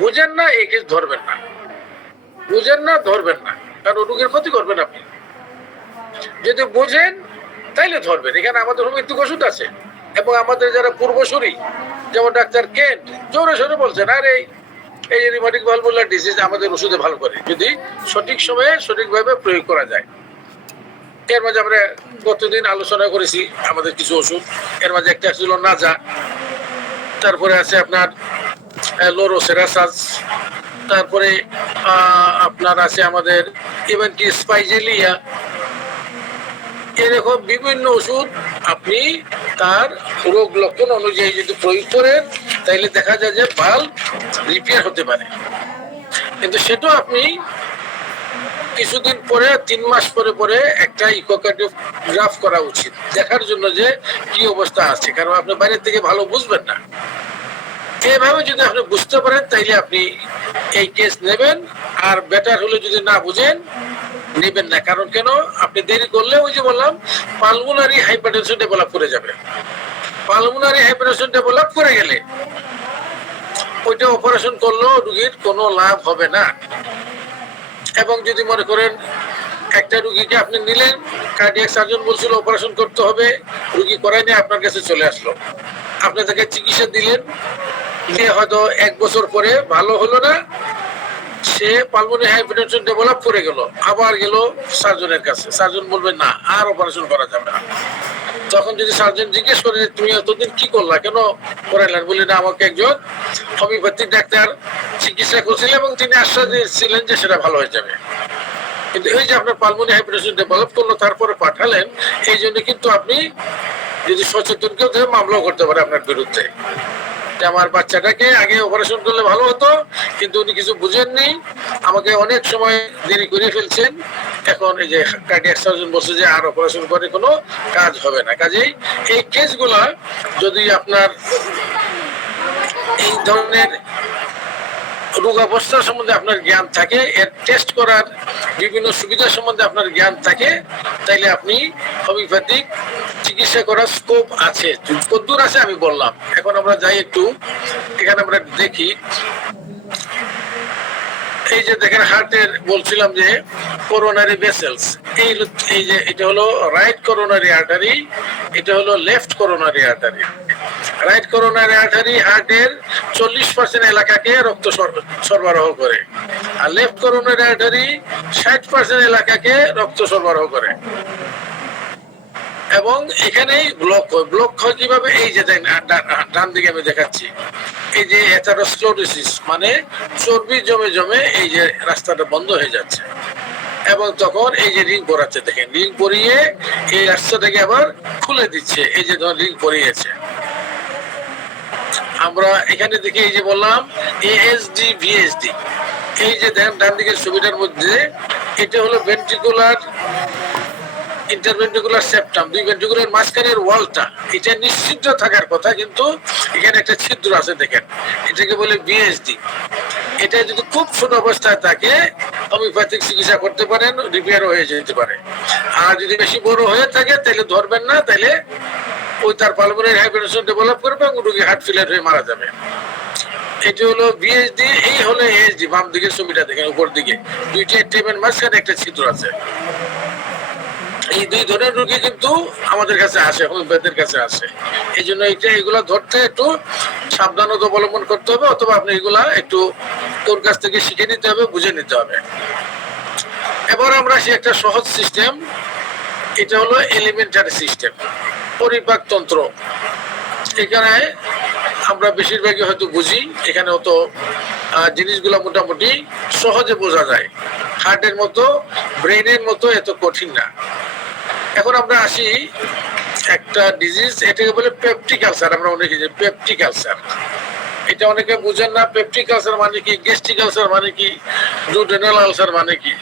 বুঝেন না, এই কেস ধরবেন না, ধরবেন না, কারণ রোগীর ক্ষতি করবেন আপনি। যদি বোঝেন তাইলে ধরবেন। এখানে আমাদের হোমিওপ্যাথিক ওষুধ আছে, এবং আমাদের যারা পূর্বসূরি যেমন ডাক্তার কেন্ট জোরে সোরে বলছেন, আর এই রিউমাটিক ভালভুলার ডিজিজ আমাদের ওষুধে ভালো করে যদি সঠিক সময়ে সঠিকভাবে প্রয়োগ করা যায়। এর মাঝে আমরা গতদিন আলোচনা করেছি আমাদের কিছু ওষুধ, এর মাঝে একটা ছিল নাজা, তারপরে আছে আপনার লোরোসেরাসাস, তারপরে আপনার আছে আমাদের ইভেন কি স্পাইজেলিয়া। এরকম বিভিন্ন ওষুধ আপনি তার রোগ লক্ষণ অনুযায়ী যদি প্রয়োগ করেন তাইলে দেখা যায় যে ভালভ রিপেয়ার হতে পারে। কিন্তু সেটাও আপনি কিছুদিন পরে 3 মাস পরে পরে একটা ইকোকার্ডিওগ্রাফ করা উচিত, দেখার জন্য যে কি অবস্থা আছে, কারণ আপনি বাইরের থেকে ভালো বুঝবেন না। এইভাবে যদি আপনি বুঝতে পারেন তাইলে আপনি এই কেস নেবেন, আর বেটার হলে যদি না বুঝেন নেবেন না। কারণ কেন, আপনি দেরি করলে ওই যে বললাম পালমোনারি হাইপারটেনশন ডেভেলপ করে যাবে। পালমোনারি হাইপারটেনশন ডেভেলপ করে গেলে ওইটা অপারেশন করলেও রোগীর কোনো লাভ হবে না। এবং যদি মনে করেন একটা রুগীকে আপনি নিলেন, কার্ডিয়াক সার্জন বলছিল অপারেশন করতে হবে, রুগী করাই নিয়ে আপনার কাছে চলে আসলো, আপনি তাকে চিকিৎসা দিলেন, দিয়ে হয়তো 1 বছর পরে ভালো হলো না, সে পালমোনারি হাইপারটেনশন ডেভেলপ করে গেল, আবার গেল সার্জনের কাছে, সার্জন বলবে না আর অপারেশন করা যাবে না। তখন যদি সার্জন জিজ্ঞেস করে তুমি এতদিন কি করলা, কেন করাইলেন, বলি না আমাকে একজন হোমিওপ্যাথিক ডাক্তার চিকিৎসা করছিলেন এবং তিনি আশ্বাস দিয়েছিলেন যে সেটা ভালো হয়ে যাবে। কিন্তু এই যে আপনার পালমোনারি হাইপারটেনশন ডেভেলপ করলো তারপরে পাঠালেন, এই জন্য কিন্তু আপনি যদি সচেতন কেউ ধরে মামলাও করতে পারে আপনার বিরুদ্ধে, যে আমার বাচ্চাটাকে আগে অপারেশন করলে ভালো হতো কিন্তু উনি কিছু বুঝেননি, আমাকে অনেক সময় দেরি করে ফেলছেন, এখন এই যে কার্ডিয়াক সার্জন বলছে যে আর অপারেশন করে কোনো কাজ হবে না। কাজেই এই কেসগুলা যদি আপনার এই ধরনের রোগাবস্থা সম্বন্ধে আপনার জ্ঞান থাকে, এর টেস্ট করার বিভিন্ন সুবিধা সম্বন্ধে আপনার জ্ঞান থাকে, তাইলে আপনি হোমিওপ্যাথিক চিকিৎসা করার স্কোপ আছে। কতদূর আছে আমি বললাম। এখন আমরা যাই একটু, এখানে আমরা দেখি এই যে দেখেন হার্টের বলছিলাম যে করোনারি ভেসেলস, এই যে এটা হলো রাইট করোনারি আর্টারি, এটা হলো left coronary artery. Right coronary artery হার্টের 40% এলাকাকে রক্ত সরবরাহ করে, আর লেফট করোনারি আর্টারি 60% এলাকাকে রক্ত সরবরাহ করে। এবং এখানেই ব্লক হয়। ব্লক হয় কিভাবে, এই যে ডান দিকে আমি দেখাচ্ছি, এই যে অ্যাথারোস্ক্লেরোসিস মানে চর্বি জমে জমে এই যে রাস্তাটা বন্ধ হয়ে যাচ্ছে, এবং তখন এই যে রিং পরাচ্ছে, দেখেন রিং পরিয়ে এই রাস্তাটাকে আবার খুলে দিচ্ছে, এই যে ধর রিং পরিয়েছে। আমরা এখানে দেখি এই যে বললাম এএসডি ভিএসডি, এই যে দেখেন ডান দিকের ছবিটার মধ্যে এটা হলো ভেন্ট্রিকুলার ইন্টারভেন্ট্রিকুলার সেপ্টাম, দুই ভেন্ট্রিকুলার মাঝখানের ওয়ালটা, এটা নিশ্চিদ্র থাকার কথা, কিন্তু এখানে একটা ছিদ্র আছে দেখেন, এটাকে বলে বিএসডি। এটা যদি খুব ছোট অবস্থায় থাকে হোমিওপ্যাথিক চিকিৎসা করতে পারেন, রিপেয়ার হয়ে যেতে পারে। আর যদি বেশি বড় হয়ে থাকে তাহলে ধরবেন না, তাহলে ওই তার পালমোনারি হাইপারটেনশন ডেভেলপ করবে এবং রোগী হার্ট ফেলিয়ার হয়ে মারা যাবে। এটি হলো বিএসডি, এই হলো এএসডি। বাম দিকের ছবিটা দেখেন, উপর দিকে দুইটা টেপের মাঝখানে একটা ছিদ্র আছে। এই দুই ধরনের রোগী কিন্তু আমাদের কাছে আসে, হোমিওপ্যাথির কাছে আসে। এই জন্য এগুলা ধরতে একটু সাবধানতা অবলম্বন করতে হবে, অথবা আপনি এগুলা একটু তোর কাছ থেকে শিখে নিতে হবে, বুঝে নিতে হবে। এবার আমরা আসি একটা সহজ সিস্টেম, এটা হলো এলিমেন্টারি সিস্টেম, পরিপাক তন্ত্র। এখানে আমরা বেশিরভাগই হয়তো বুঝি, এখানে অত জিনিসগুলো মোটামুটি সহজে বোঝা যায়, হার্টের মতো ব্রেনের মতো এত কঠিন না। এখন আমরা আসি একটা ডিজিজ, এটাকে বলে পেপটিক আলসার। আমরা অনেকে যে পেপটিক আলসার, এটা অনেকে বুঝেন না। পেপটিক আলসার মানে কি, গ্যাস্ট্রিক আলসার মানে কি, ডুওডেনাল আলসার মানে কি।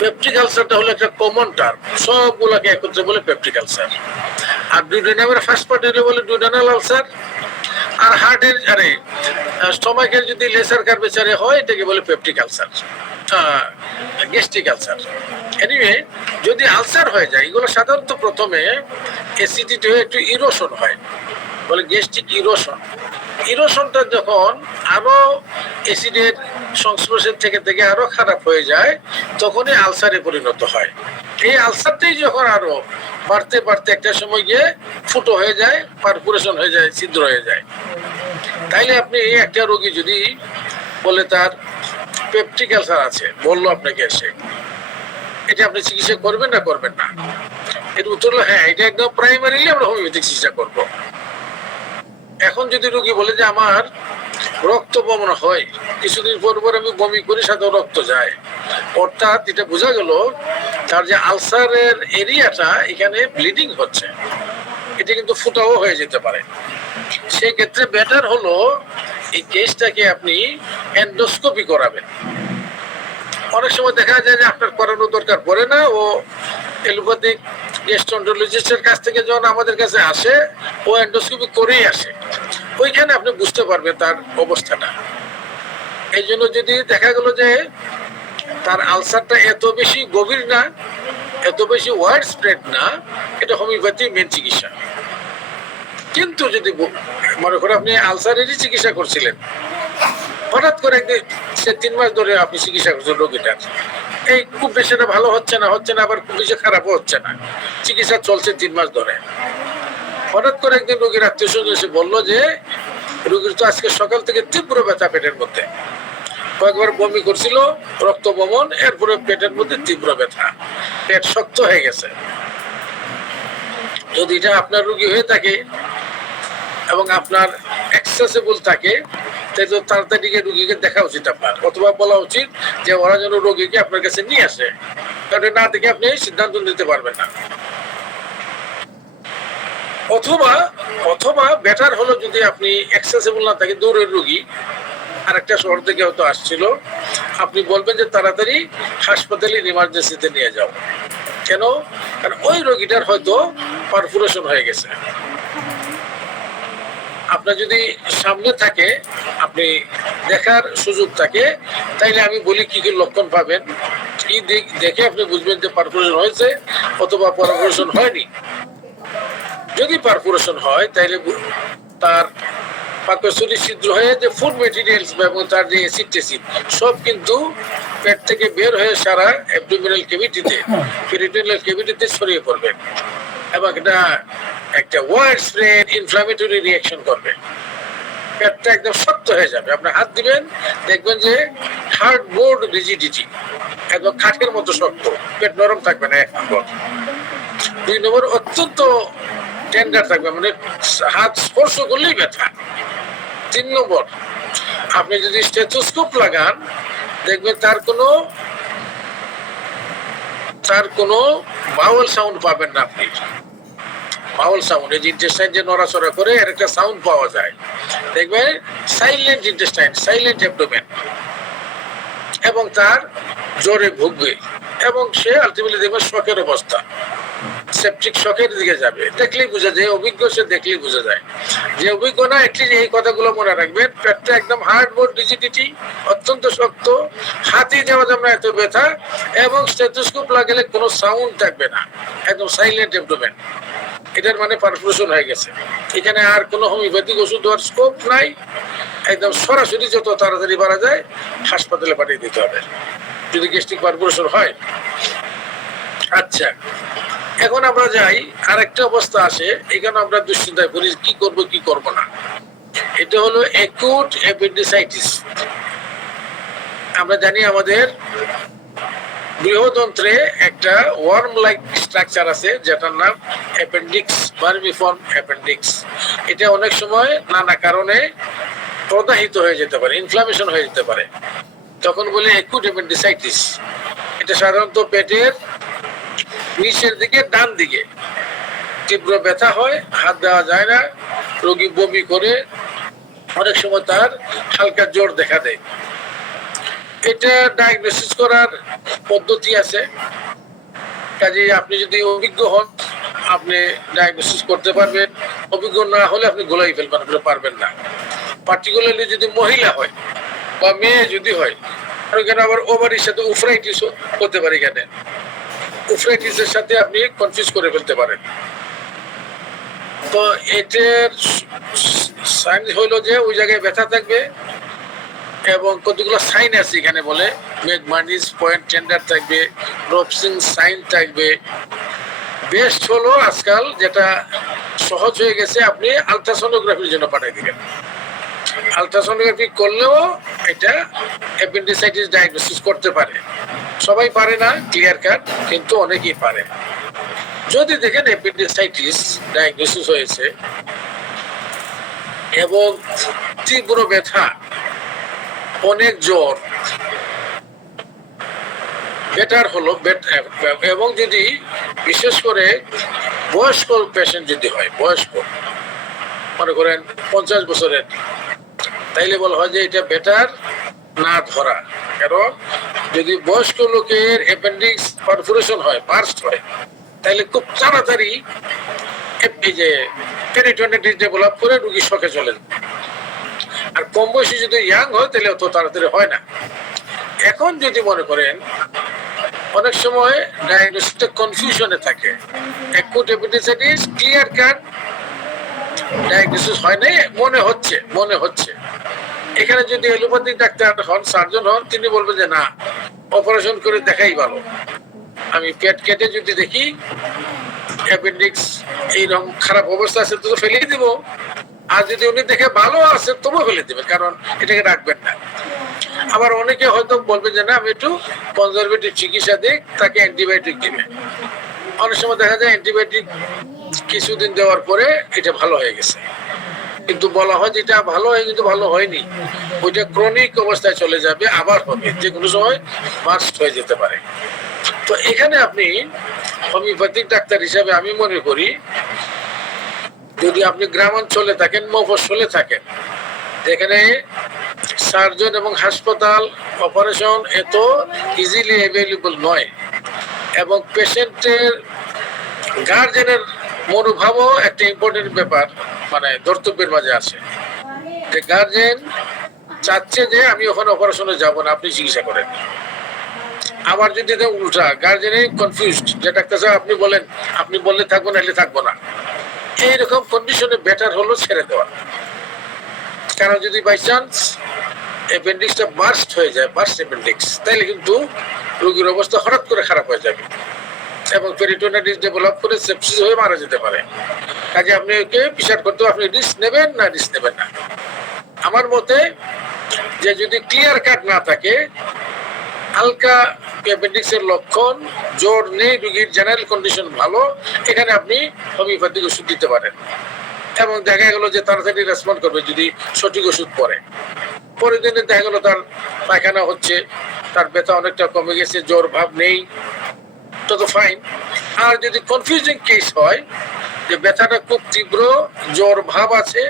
পেপটিক আলসারটা হলো একটা কমন টার্ম, সবগুলোকে একত্রে বলে পেপটিক আলসার। আর ডুওডেনামের ফার্স্ট পার্ট হলে বলে ডুওডেনাল আলসার। আর হার্টের স্টমাকের যদি লেসার কার্ভেচারে হয় এটাকে বলে peptic ulcer, gastric ulcer. Anyway, যদি আলসার হয়ে যায়, এগুলো সাধারণত প্রথমে অ্যাসিডিটি হয়ে একটু ইরোশন হয়, বলে গ্যাস্ট্রিক ইরোশন। ইরোশনটা যখন আরো অ্যাসিডের সংস্পর্শের থেকে থেকে আরো খারাপ হয়ে যায়, তখনই আলসারে পরিণত হয়। এই আলসারটাই যখন আরো বাড়তে বাড়তে একটা সময় গিয়ে ফুটো হয়ে যায়, পারফোরেশন হয়ে যায়, ছিদ্র হয়ে যায়। তাইলে আপনি একটা রোগী যদি বলে তার পেপটিক আলসার আছে, বললো আপনাকে এসে, এটা আপনি চিকিৎসা করবেন না করবেন না? এর উত্তর হলো হ্যাঁ, এটা একদম প্রাইমারিলি আমরা হোমিওপ্যাথিক চিকিৎসা করব। এখন যদি রোগী বলে যে আমার রক্ত বমন হয়, কিছুদিন পর পর আমি বমি করি, সাথে রক্ত যায়, অর্থাৎ এটা বোঝা গেল তার যে আলসারের এরিয়াটা এখানে ব্লিডিং হচ্ছে, এটা কিন্তু ফুটাও হয়ে যেতে পারে। সেই ক্ষেত্রে বেটার হলো এই কেসটাকে আপনি এন্ডোস্কোপি করাবেন। অনেক সময় দেখা যায় যে আপনার করানোর দরকার পড়ে না, ও এলোপ্যাথিক গ্যাস্ট্রোন্টোলজিস্টের কাছ থেকে যখন আমাদের কাছে আসে, ও এন্ডোস্কোপি করেই আসে, ওইখানে আপনি বুঝতে পারবেন তার অবস্থাটা। এই জন্য যদি দেখা গেল যে তার আলসারটা এত বেশি গভীর না, এত বেশি ওয়াইড স্প্রেড না, এটা হোমিওপ্যাথি মেন চিকিৎসা। কিন্তু যদি মনে করেন আপনি আলসারেরই চিকিৎসা করছিলেন, হঠাৎ করে একদিন সে 3 মাস ধরে আপনি চিকিৎসা করছেন রোগীটার, এই খুব বেশি ভালো হচ্ছে না, আবার খুব বেশি খারাপও হচ্ছে না, চিকিৎসা চলছে 3 মাস ধরে। হঠাৎ করে একদিন রোগীর আত্মীয় স্বজন এসে বললো যে রোগীর তো আজকে সকাল থেকে তীব্র ব্যথা পেটের মধ্যে, কয়েকবার বমি করছিল, রক্ত বমন, এরপরে পেটের মধ্যে তীব্র ব্যথা, পেট শক্ত হয়ে গেছে। যদি এটা আপনার রোগী হয়ে থাকে এবং আপনার অ্যাক্সেসিবল থাকে, তাই তো তাড়াতাড়ি রোগীকে দেখা উচিত আপনার, অথবা বলা উচিত যে ওরা যেন রোগীকে আপনার কাছে নিয়ে আসে, কারণ না দেখে আপনি সিদ্ধান্ত নিতে পারবেন না। অথবা বেটার হলো যদি আপনি অ্যাক্সেসিবল না থাকে, দূরের রোগী আরেকটা শহর থেকে হয়তো আসছিল, আপনি বলবেন যে তাড়াতাড়ি হাসপাতালে ইমার্জেন্সিতে নিয়ে যাও। কেন? কারণ ওই রোগীটার হয়তো পারফোরেশন হয়ে গেছে। আপনার যদি সামনে থাকে, আপনি দেখার সুযোগ থাকে, তাইলে আমি বলি কি কি লক্ষণ পাবেন, কি দেখে আপনি বুঝবেন যে পারফোরেশন হয়েছে অথবা পারফোরেশন হয়নি। যদি পারফোরেশন হয় তাইলে তার পাকস্থলী ছিদ্র হয়ে যে ফুড মেটেরিয়ালস এবং তার যে অ্যাসিড টেসিড সব কিন্তু পেট থেকে বের হয়ে সারা অ্যাবডোমিনাল ক্যাভিটিতে, পেরিটোনিয়াল ক্যাভিটিতে ছড়িয়ে পড়বে এবং এটা একটা ওয়াইড স্প্রেড ইনফ্লামেটরি রিঅ্যাকশন করবে। পেটটা একদম শক্ত হয়ে যাবে, আপনি হাত দিবেন দেখবেন যে হার্ডবোর্ড রিজিডিটি, একদম খাটের মতো শক্ত, পেট নরম থাকবে না 1 নম্বর। 2 নম্বর অত্যন্ত টেন্ডার থাকবে, মানে হাত স্পর্শ করলেই ব্যথা। 3 নম্বর, আপনি যদি স্টেথোস্কোপ লাগান দেখবেন তার কোনো বাউল সাউন্ড পাবেন না আপনি। বাউল সাউন্ড, এই যে ইন্টেস্টাইন যে নড়াচড়া করে, এর একটা সাউন্ড পাওয়া যায়, দেখবেন সাইলেন্ট ইন্টেস্টাইন, সাইলেন্ট অ্যাবডোমেন, এবং তার জ্বরে ভুগবে এবং সে আলটিমেটলি দেখবে শকের অবস্থা, সেপটিক শকের দিকে যাবে। দেখলেই বোঝা যায়, অভিজ্ঞ সে দেখলেই বোঝা যায়। যে অভিজ্ঞ না, এটলিস্ট এই কথাগুলো মনে রাখবেন, পেটটা একদম হার্ডবোর্ড রিজিডিটি, অত্যন্ত শক্ত, হাতে যাওয়া যাবে না এত ব্যথা, এবং স্টেথোস্কোপ লাগালে কোনো সাউন্ড থাকবে না, একদম সাইলেন্ট অ্যাবডোমেন। এটার মানে পারফোরেশন হয়ে গেছে। এখানে আর কোনো হোমিওপ্যাথিক ওষুধ দেওয়ার স্কোপ নাই, একদম সরাসরি যত তাড়াতাড়ি পারা যায় হাসপাতালে পাঠিয়ে দিতে হবে যদি গ্যাস্ট্রিক পারফোরেশন হয়। আচ্ছা, এখন আমরা যাই, আরেকটা অবস্থা আসে, এখানে আমরা দুশ্চিন্তায় করি কি করব কি করব না। এটা হলো অ্যাকুট অ্যাপেন্ডিসাইটিস। আমরা জানি আমাদের বৃহদন্ত্রে একটা ওয়ার্ম লাইক স্ট্রাকচার আছে যেটার নাম অ্যাপেন্ডিক্স, ভার্মিফর্ম অ্যাপেন্ডিক্স। এটা অনেক সময় নানা কারণে প্রদাহিত হয়ে যেতে পারে, ইনফ্লামেশন হয়ে যেতে পারে, তখন বলে অ্যাকুট অ্যাপেন্ডিসাইটিস। এটা সাধারণত পেটের নিচের দিকে ডান দিকে তীব্র ব্যথা হয়, হাত দেওয়া যায় না, রোগী বমি করে, অনেক সময় তার হালকা জ্বর দেখা দেয়। এটা ডায়াগনোসিস করার পদ্ধতি আছে, কাজে আপনি যদি অভিজ্ঞ হন আপনি ডায়াগনোসিস করতে পারবেন, অভিজ্ঞ না হলে আপনি গোলাই ফেলবেন, আপনি পারবেন না। পার্টিকুলারলি যদি মহিলা হয় বা মেয়ে যদি হয়, আর এখানে আবার ওভারির সাথে উফরাইটিস হতে পারে, এখানে উফরাইটিসের সাথে আপনি কনফিউজ করে ফেলতে পারেন। তো এটার সাইন হলো যে ওই জায়গায় ব্যথা থাকবে এবং কতগুলো সাইন আছে এখানে বলে ম্যাকমার্নিস পয়েন্ট টেন্ডার থাকবে, রবসিং সাইন থাকবে। বেস্ট হলো আজকাল যেটা সহজ হয়ে গেছে, আপনি আলট্রাসোনোগ্রাফির জন্য পাঠিয়ে দিবেন। আলট্রাসোনোগ্রাফি করলেও এটা অ্যাপেন্ডিসাইটিস ডায়াগনোসিস করতে পারে। সবাই পারে না ক্লিয়ার কাট, কিন্তু অনেকেই পারে। যদি দেখেন অ্যাপেন্ডিসাইটিস ডায়াগনোসিস হয়েছে এবং তীব্র ব্যথা, অনেক জ্বর, বেটার হলো এবং যদি বিশেষ করে বয়স্ক পেশেন্ট যদি হয়, বয়স্ক মনে করেন 50 বছরের, তাইলে বলা হয় যে এটা বেটার না ধরা। কারণ যদি বয়স্ক লোকের অ্যাপেন্ডিক্স পারফোরেশন হয়, বার্স্ট হয়, তাইলে খুব তাড়াতাড়ি এই যে পেরিটোনিটিস ডেভেলপ করে রোগী শকে চলে যায়। আর কম বয়সী যদি ইয়াং হয় তাহলে অত তাড়াতাড়ি হয় না। এখন যদি মনে করেন অনেক সময় ডায়াগনোসিসটা কনফিউশনে থাকে, acute appendicitis clear cut diagnosis হয় না, মনে হচ্ছে। এখানে যদি এলোপ্যাথিক ডাক্তার হন, সার্জন হন, তিনি বলবেন যে না, অপারেশন করে দেখাই ভালো। আমি পেট কেটে যদি দেখি অ্যাপেন্ডিক্স এইরকম খারাপ অবস্থা আছে তো ফেলিয়ে দিব, আর যদি উনি দেখে ভালো আছে তবুও ফেলে দিবেন, কারণ এটাকে রাখবেন না। আবার অনেকে হয়তো বলবে যে না, আমি একটু কনজারভেটিভ চিকিৎসা দিই, তাকে অ্যান্টিবায়োটিক দিবে। অনেক সময় দেখা যায় অ্যান্টিবায়োটিক কিছুদিন দেওয়ার পরে এটা ভালো হয়ে গেছে, কিন্তু বলা হয় যে এটা ভালো হয়ে, কিন্তু ভালো হয়নি, ওইটা ক্রনিক অবস্থায় চলে যাবে, আবার হবে, যে কোনো সময় বার্স্ট হয়ে যেতে পারে। তো এখানে আপনি হোমিওপ্যাথিক ডাক্তার হিসাবে আমি মনে করি, যদি আপনি গ্রামাঞ্চলে থাকেন, মফস্বলে থাকেন, যেখানে সার্জন এবং হাসপাতাল অপারেশন এত ইজিলি অ্যাভেলেবল নয়, এবং পেশেন্টের গার্জেনের মনোভাবও একটা ইম্পর্টেন্ট ব্যাপার, মানে কর্তব্যের মাঝে আছে, যে গার্জেন চাচ্ছে যে আমি ওখানে অপারেশনে যাব না, আপনি চিকিৎসা করেন। আবার যদি উল্টা গার্জেনই কনফিউজড, যে ডাক্তার সাহেব আপনি বলেন, আপনি বললে থাকবো না, এলে থাকবো না, এইরকম কন্ডিশনে বেটার হলো ছেড়ে দেওয়া। কারণ যদি বাই চান্স অ্যাপেন্ডিক্সটা বার্স্ট হয়ে যায়, বার্স্ট অ্যাপেন্ডিক্স, তাহলে কিন্তু রোগীর অবস্থা হঠাৎ করে খারাপ হয়ে যাবে এবং পেরিটোনিটিস ডেভেলপ করে সেপসিস হয়ে মারা যেতে পারে। কাজে আপনি ওকে বিচার করতে, আপনি রিস্ক নেবেন না, রিস্ক নেবেন না। আমার মতে যে যদি ক্লিয়ার কাট না থাকে, হালকা অ্যাপেন্ডিক্সের লক্ষণ, জ্বর নেই, রোগীর জেনারেল কন্ডিশন ভালো, এখানে আপনি হোমিওপ্যাথিক ওষুধ দিতে পারেন এবং দেখা গেল যে তাড়াতাড়ি রেসপন্ড করবে যদি সঠিক ওষুধ পরের দিনে দেখা গেল তার পায়খানা হচ্ছে, তার ব্যথা অনেকটা কমে গেছে, জ্বর ভাব নেই, তো ফাইন। আর যদি কনফিউজিং কেস হয়, যে ব্যথাটা খুব তীব্র, জ্বর ভাব আছে,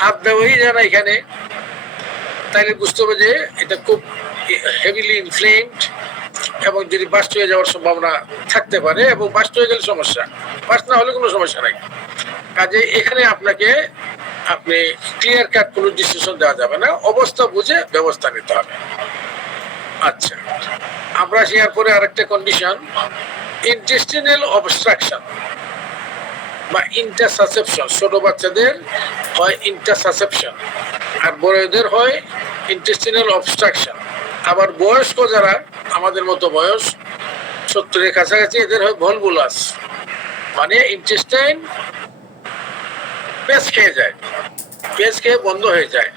হাত দেওয়াই যায় না এখানে, তাইলে বুঝতে হবে যে এটা খুব হেভিলি ইনফ্লেমড এবং যদি বাস্ট হয়ে যাওয়ার সম্ভাবনা থাকতে পারে, এবং বাস্ট হয়ে গেলে সমস্যা, বাস্ট না হলে কোনো সমস্যা নাই। কাজে এখানে আপনি ক্লিয়ার কাট কোনো ডিসিশন দেওয়া যাবে না, অবস্থা বুঝে ব্যবস্থা নিতে হবে। আচ্ছা, আমরা শেয়ার করে আরেকটা কন্ডিশন, ইন্টেস্টিনাল অবস্ট্রাকশন বা ইন্টারসাসেপশন। ছোট বাচ্চাদের হয় ইন্টারসাসেপশন, আর বড়দের হয় ইন্টেস্টিনাল অবস্ট্রাকশন। আবার বয়স্ক যারা আমাদের মতো বয়স 70-এর কাছাকাছি, এদের হয় ভলভুলাস, মানে ইন্টেস্টাইন পেস খেয়ে যায়, পেস খেয়ে বন্ধ হয়ে যায়।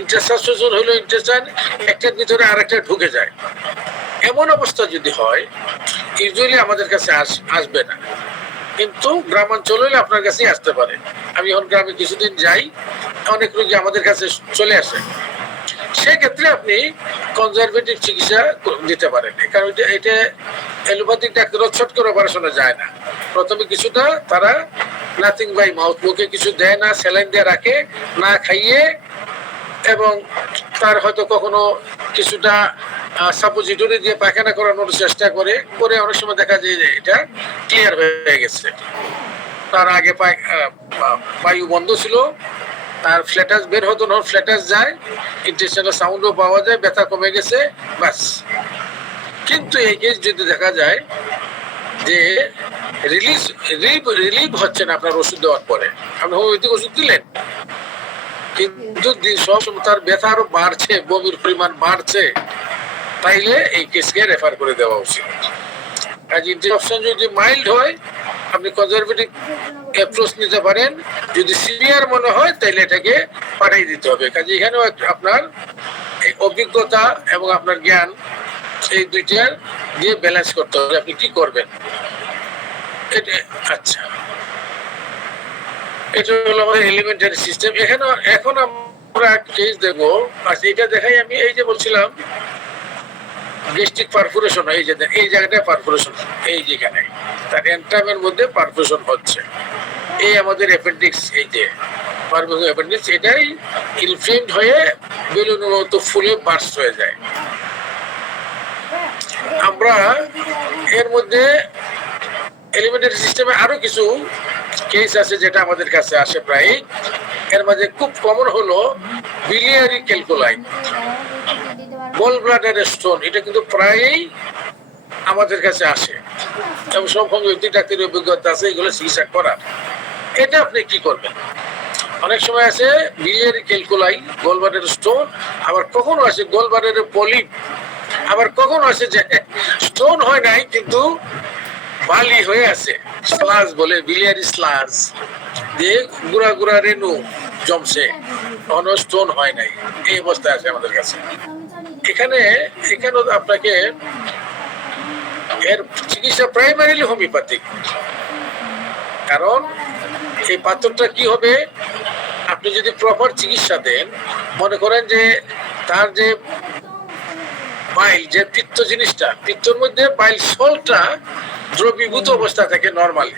ইন্টারসাসেপশন হলো ইন্টেস্টাইন একটার ভিতরে আরেকটা ঢুকে যায়। এমন অবস্থা যদি হয়, ইউজুয়ালি আমাদের কাছে আসবে না, কিন্তু গ্রামাঞ্চল হলে আপনার কাছেই আসতে পারে। আমি এখন গ্রামে কিছুদিন যাই, অনেক রোগী আমাদের কাছে চলে আসে। সেক্ষেত্রে আপনি কনজারভেটিভ চিকিৎসা দিতে পারেন, কারণ এটা এলোপ্যাথিক ডাক্তার ছট করে অপারেশনে যায় না। প্রথমে কিছুটা তারা নাথিং বাই মাউথ, মুখে কিছু দেয় না, স্যালাইন দিয়ে রাখে, না খাইয়ে, এবং তার হয়তো কখনো কিছুটা সাপোজিটরি দিয়ে পায়খানা করানোর চেষ্টা করে, অনেক সময় দেখা যায় যে এটা ক্লিয়ার হয়ে গেছে। তার আগে বায়ু বন্ধ ছিল, তার ফ্ল্যাটাস বের হতো না, ফ্ল্যাটাস যায়, ইন্টেস্টাইনাল সাউন্ডও পাওয়া যায়, ব্যথা কমে গেছে, ব্যাস। কিন্তু এই কেস যদি দেখা যায় যে রিলিভ হচ্ছে না আপনার ওষুধ দেওয়ার পরে, আপনি হোমিওপ্যাথিক ওষুধ দিলেন, কিন্তু সব তার ব্যথা আরো বাড়ছে, বমির পরিমাণ বাড়ছে, তাইলে এই কেসকে রেফার করে দেওয়া উচিত। কাজে ইন্টারাপশন যদি মাইল্ড হয় আপনি কনজারভেটিভ অ্যাপ্রোচ নিতে পারেন, যদি সিভিয়ার মনে হয় তাহলে এটাকে পাঠিয়ে দিতে হবে। কাজে এখানেও আপনার এই অভিজ্ঞতা এবং আপনার জ্ঞান এই দুইটার দিয়ে ব্যালেন্স করতে হবে আপনি কি করবেন। এটা আচ্ছা, এটা হলো আমাদের এলিমেন্টারি সিস্টেম। এখানে এখন আমরা কেস দেখবো। আচ্ছা, এটা দেখাই আমি। এই যে বলছিলাম গ্যাস্ট্রিক পারফোরেশন, এই যে এই জায়গাটায় পারফোরেশন, এই যেখানে তার এন্ট্রামের মধ্যে পারফোরেশন হচ্ছে। এই আমাদের অ্যাপেন্ডিক্স, এই যে পারফোরেশন অ্যাপেন্ডিক্স, এটাই ইনফ্লেমড হয়ে বেলুনের মতো ফুলে বার্স্ট হয়ে যায়। আমরা এর মধ্যে এলিমেন্টারি সিস্টেমে আরো কিছু কেস আছে যেটা আমাদের কাছে আসে প্রায়। এর মাঝে খুব কমন হলো বিলিয়ারি ক্যালকুলাই, গল ব্লাডারের স্টোন। এটা কিন্তু প্রায়ই আমাদের কাছে আসে এবং সব হোমিওপ্যাথি ডাক্তারের অভিজ্ঞতা আছে এগুলো চিকিৎসা করার। এটা আপনি কি করবেন? অনেক সময় আছে বিলিয়ারি ক্যালকুলাই, গল ব্লাডারের স্টোন, আবার কখনো আছে গল ব্লাডারের পলিপ, আবার কখনো আছে যে স্টোন হয় নাই কিন্তু বালি হয়ে আছে, স্লাস বলে, বিলিয়ারি স্লাস দিয়ে গুড়া গুড়া রেণু জমছে, কোনো স্টোন হয় নাই, এই অবস্থা আছে আমাদের কাছে। এখানেও আপনাকে এর চিকিৎসা প্রাইমারিলি হোমিওপ্যাথিক। কারণ এই পাথরটা কি হবে, আপনি যদি প্রপার চিকিৎসা দেন, মনে করেন যে তার যে বাইল, যে পিত্ত জিনিসটা, পিত্তর মধ্যে বাইল সলটা দ্রবীভূত অবস্থা থাকে নরমালি।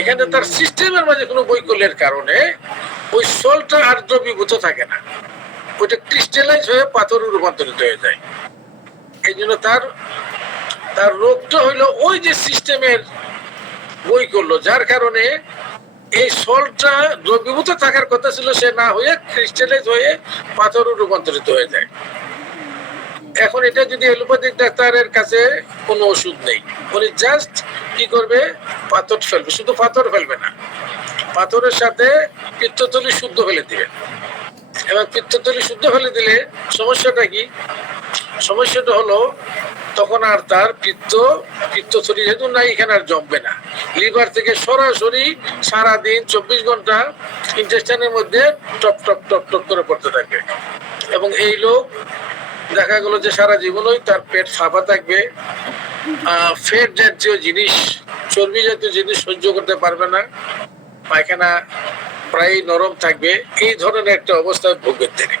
এখানে তার সিস্টেমের মাঝে কোনো বৈকল্যের কারণে ওই সলটা আর দ্রবীভূত থাকে না, ওইটা ক্রিস্টালাইজ হয়ে পাথরে রূপান্তরিত হয়ে যায়। এই জন্য তার রোগটা হইলো ওই যে সিস্টেমের বৈকল্য, যার কারণে এই সলটা দ্রবীভূত থাকার কথা ছিল সে না হয়ে ক্রিস্টালাইজ হয়ে পাথরে রূপান্তরিত হয়ে যায়। এখন এটা যদি এলোপ্যাথিক ডাক্তারের কাছে কোনো ওষুধ নেই, উনি জাস্ট কি করবে, পাথর ফেলবে। শুধু পাথর ফেলবে না, পাথরের সাথে পিত্তথলি শুদ্ধ ফেলে দিবে। এবং পিত্তথলি শুদ্ধ ফেলে দিলে সমস্যাটা কি? সমস্যাটা হলো তখন আর তার পিত্তথলি যেহেতু নাই, এখানে আর জমবে না। লিভার থেকে সরাসরি সারাদিন 24 ঘন্টা ইন্টেস্টাইনের মধ্যে টপ টপ টপ টপ করে পড়তে থাকবে। এবং এই লোক দেখা গেল যে সারা জীবনই তার পেট ফাঁপা থাকবে, ফ্যাট জাতীয় জিনিস, চর্বি জাতীয় জিনিস সহ্য করতে পারবে না, পায়খানা প্রায় নরম থাকবে। এই ধরনের একটা অবস্থায় ভুগবেন তিনি।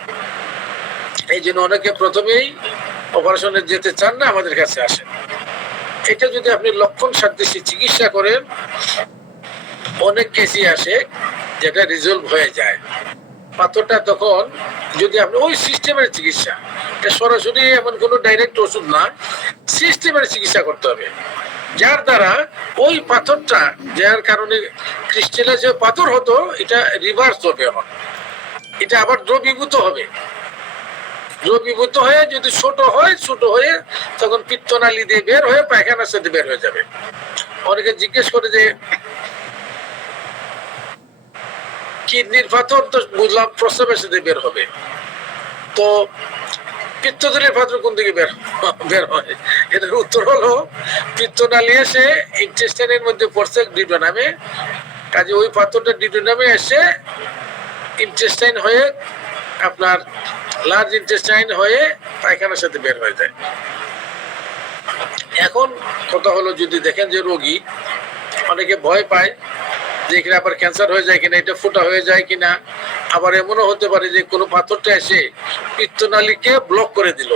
এই জন্য অনেকে প্রথমেই অপারেশনে যেতে চান না, আমাদের কাছে আসেন। এটা যদি আপনি লক্ষণ সাদৃশ্য চিকিৎসা করেন, অনেক কেসই আসে যেটা রিজলভ হয়ে যায়। পাথরটা তখন যদি আপনি ওই সিস্টেমের চিকিৎসা, এটা সরাসরি এমন কোনো ডাইরেক্ট ওষুধ না, সিস্টেমের চিকিৎসা করতে হবে, যার দ্বারা ওই পাথরটা, যার কারণে ক্রিস্টালাইজ পাথর হতো, এটা রিভার্স হবে। এখন এটা আবার দ্রবীভূত হবে। দ্রবীভূত হয়ে যদি ছোট হয়ে তখন পিত্তনালী দিয়ে বের হয়ে পায়খানার সাথে বের হয়ে যাবে। অনেকে জিজ্ঞেস করে যে কিডনির পাথর তো বুঝলাম প্রস্রাবের সাথে বের হবে, তো পিত্তথলির পাথর কোন দিকে বের হয়? এটার উত্তর হলো পিত্তনালী এসে ইন্টেস্টাইনের মধ্যে পড়ছে ডিউডেনামে, কাজে ওই পাথরটা ডিউডেনামে এসে ইন্টেস্টাইন হয়ে আপনার লার্জ ইন্টেস্টাইন হয়ে পায়খানার সাথে বের হয়ে যায়। এখন কথা হলো, যদি দেখেন যে রোগী, অনেকে ভয় পায় যে এখানে আবার ক্যান্সার হয়ে যায় কিনা, এটা ফোঁটা হয়ে যায় কিনা, আবার এমনও হতে পারে যে কোনো পাথরটা এসে পিত্তনালীকে ব্লক করে দিল,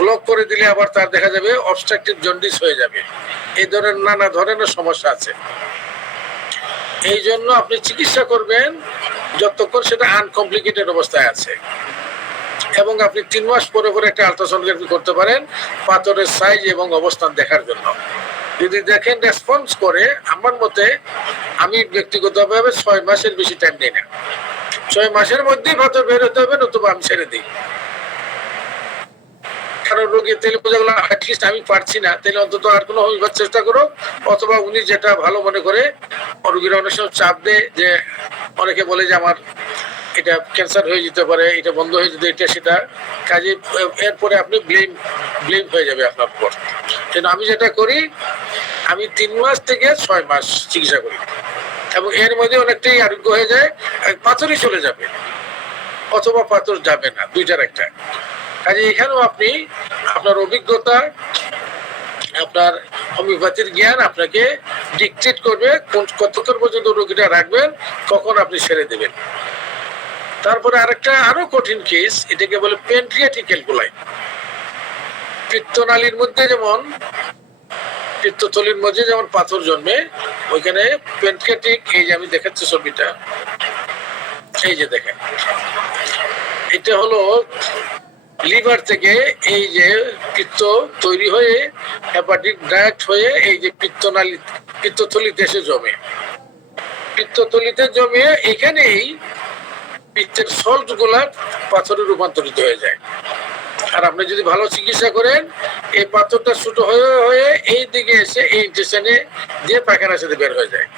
ব্লক করে দিলে আবার তার দেখা যাবে অবস্ট্রাকটিভ জন্ডিস হয়ে যাবে। এই ধরনের নানা ধরনের সমস্যা আছে। এই জন্য আপনি চিকিৎসা করবেন যতক্ষণ সেটা আনকমপ্লিকেটেড অবস্থায় আছে, এবং আপনি 3 মাস পরে পরে একটা আলট্রাসোনোগ্রাফি করতে পারেন পাথরের সাইজ এবং অবস্থান দেখার জন্য। যদি দেখেন রেসপন্স করে, আমার মতে আমি ব্যক্তিগতভাবে 6 মাসের বেশি টাইম দিই না। 6 মাসের মধ্যেই পাথর বের হতে হবে, নতুবা আমি ছেড়ে দিই। কারণ রোগী তেলে বোঝা গেল অ্যাটলিস্ট আমি পারছি না, তাহলে অন্তত আর কোনো হোমিওপ্যাথ চেষ্টা করো, অথবা উনি যেটা ভালো মনে করে। রোগীরা অনেক সময় চাপ দেয়, যে অনেকে বলে যে আমার এটা ক্যান্সার হয়ে যেতে পারে, এটা বন্ধ হয়ে যেতে, এটা সেটা কাজে এরপরে আপনি ব্লেম হয়ে যাবে আপনার উপর। কিন্তু আমি যেটা করি, আমি 3 মাস থেকে 6 মাস চিকিৎসা করি এবং এর মধ্যে অনেকটাই আরোগ্য হয়ে যায়, পাথরই চলে যাবে অথবা পাথর যাবে না, দুইটার একটা। কাজে এখানেও আপনি আপনার অভিজ্ঞতা, আপনার হোমিওপ্যাথির জ্ঞান আপনাকে ডিকটেট করবে কতক্ষণ পর্যন্ত রোগীটা রাখবেন, কখন আপনি ছেড়ে দেবেন। তারপরে আরেকটা আরো কঠিন কেস, এটাকে বলে প্যানক্রিয়াটিক ক্যালকুলাই। পিত্তনালীর মধ্যে যেমন, পিত্তথলির মধ্যে যেমন পাথর জন্মে, ওইখানে প্যানক্রিয়াটিক, এই যে আমি দেখাচ্ছি ছবিটা, এই যে দেখেন, এটা হলো লিভার থেকে এই যে পিত্ত তৈরি হয়ে হেপাটিক ডাক্ট হয়ে এই যে পিত্তনালী, পিত্তথলিতে এসে জমে, পিত্তথলিতে জমে এখানেই পিত্তের সল্ট গুলা পাথরে রূপান্তরিত হয়ে যায়। আর আপনি যদি ভালো চিকিৎসা করেন, এই পাথরটা ছোট হয়ে হয়ে এই দিকে এসে এই ইনজেকশনে দিয়ে পায়খানার সাথে বের হয়ে যায়।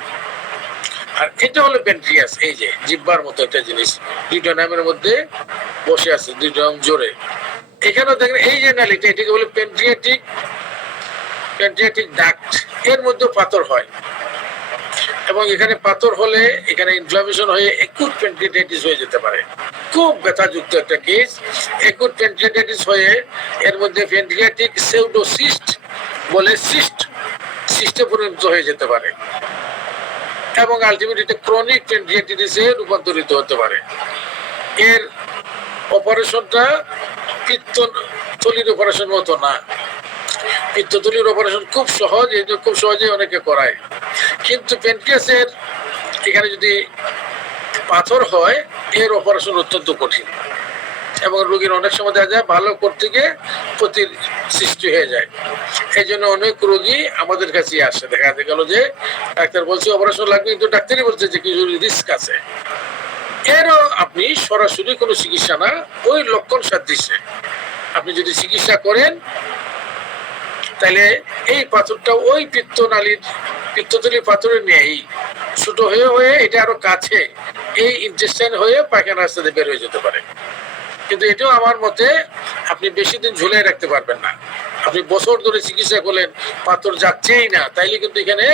আর এটা হলো প্যানক্রিয়াস, এই যে জিহ্বার মতো একটা জিনিস, দুইটা নামের মধ্যে বসে আছে, দুইটা নাম জোরে। এখানেও দেখেন এই যে নালীটা, এটাকে বলে প্যানক্রিয়াটিক ডাক্ট, এর মধ্যে পাথর হয় এবং এখানে পাথর হলে এখানে ইনফ্লামেশন হয়ে একুট প্যানক্রিয়াটাইটিস হয়ে যেতে পারে। খুব ব্যথাযুক্ত একটা কেস। একুট প্যানক্রিয়াটাইটিস হয়ে এর মধ্যে প্যানক্রিয়াটিক সেউডোসিস্ট বলে সিস্টে পরিণত হয়ে যেতে পারে এবং আলটিমেটলি এটা ক্রনিক প্যানক্রিয়াটাইটিসে রূপান্তরিত হতে পারে। এর অপারেশনটা পিত্তথলির অপারেশন মতো না। পিত্তথলির অপারেশন খুব সহজ, এই জন্য খুব সহজে অনেকে করায়। কিন্তু প্যানক্রিয়াসের এখানে যদি পাথর হয়, এর অপারেশন অত্যন্ত কঠিন এবং রোগীর অনেক সময় দেখা যায় ভালো করতে গিয়ে ক্ষতির সৃষ্টি হয়ে যায়। এই জন্য অনেক রোগী আমাদের কাছে আসে, দেখা গেল যে ডাক্তার বলছে অপারেশন লাগবে, কিন্তু ডাক্তারই বলছে যে কিছু রিস্ক আছে। এরও আপনি সরাসরি কোনো চিকিৎসা না, ওই লক্ষণ সাদৃশ্যে আপনি যদি চিকিৎসা করেন, তাহলে এই পাথরটা ওই পিত্তথলির পাথরের নেই, ছোট হয়ে হয়ে এটা আরো কাছে এই ইনটেস্টাইন হয়ে পায়খানার রাস্তাতে বের হয়ে যেতে পারে। কিন্তু এটাও আমার মতে আপনি বেশি দিন ঝুলিয়ে রাখতে পারবেন না। আপনি বছর ধরে চিকিৎসা করলেন, পাথর যাচ্ছেই না, তাইলে কিন্তু এখানে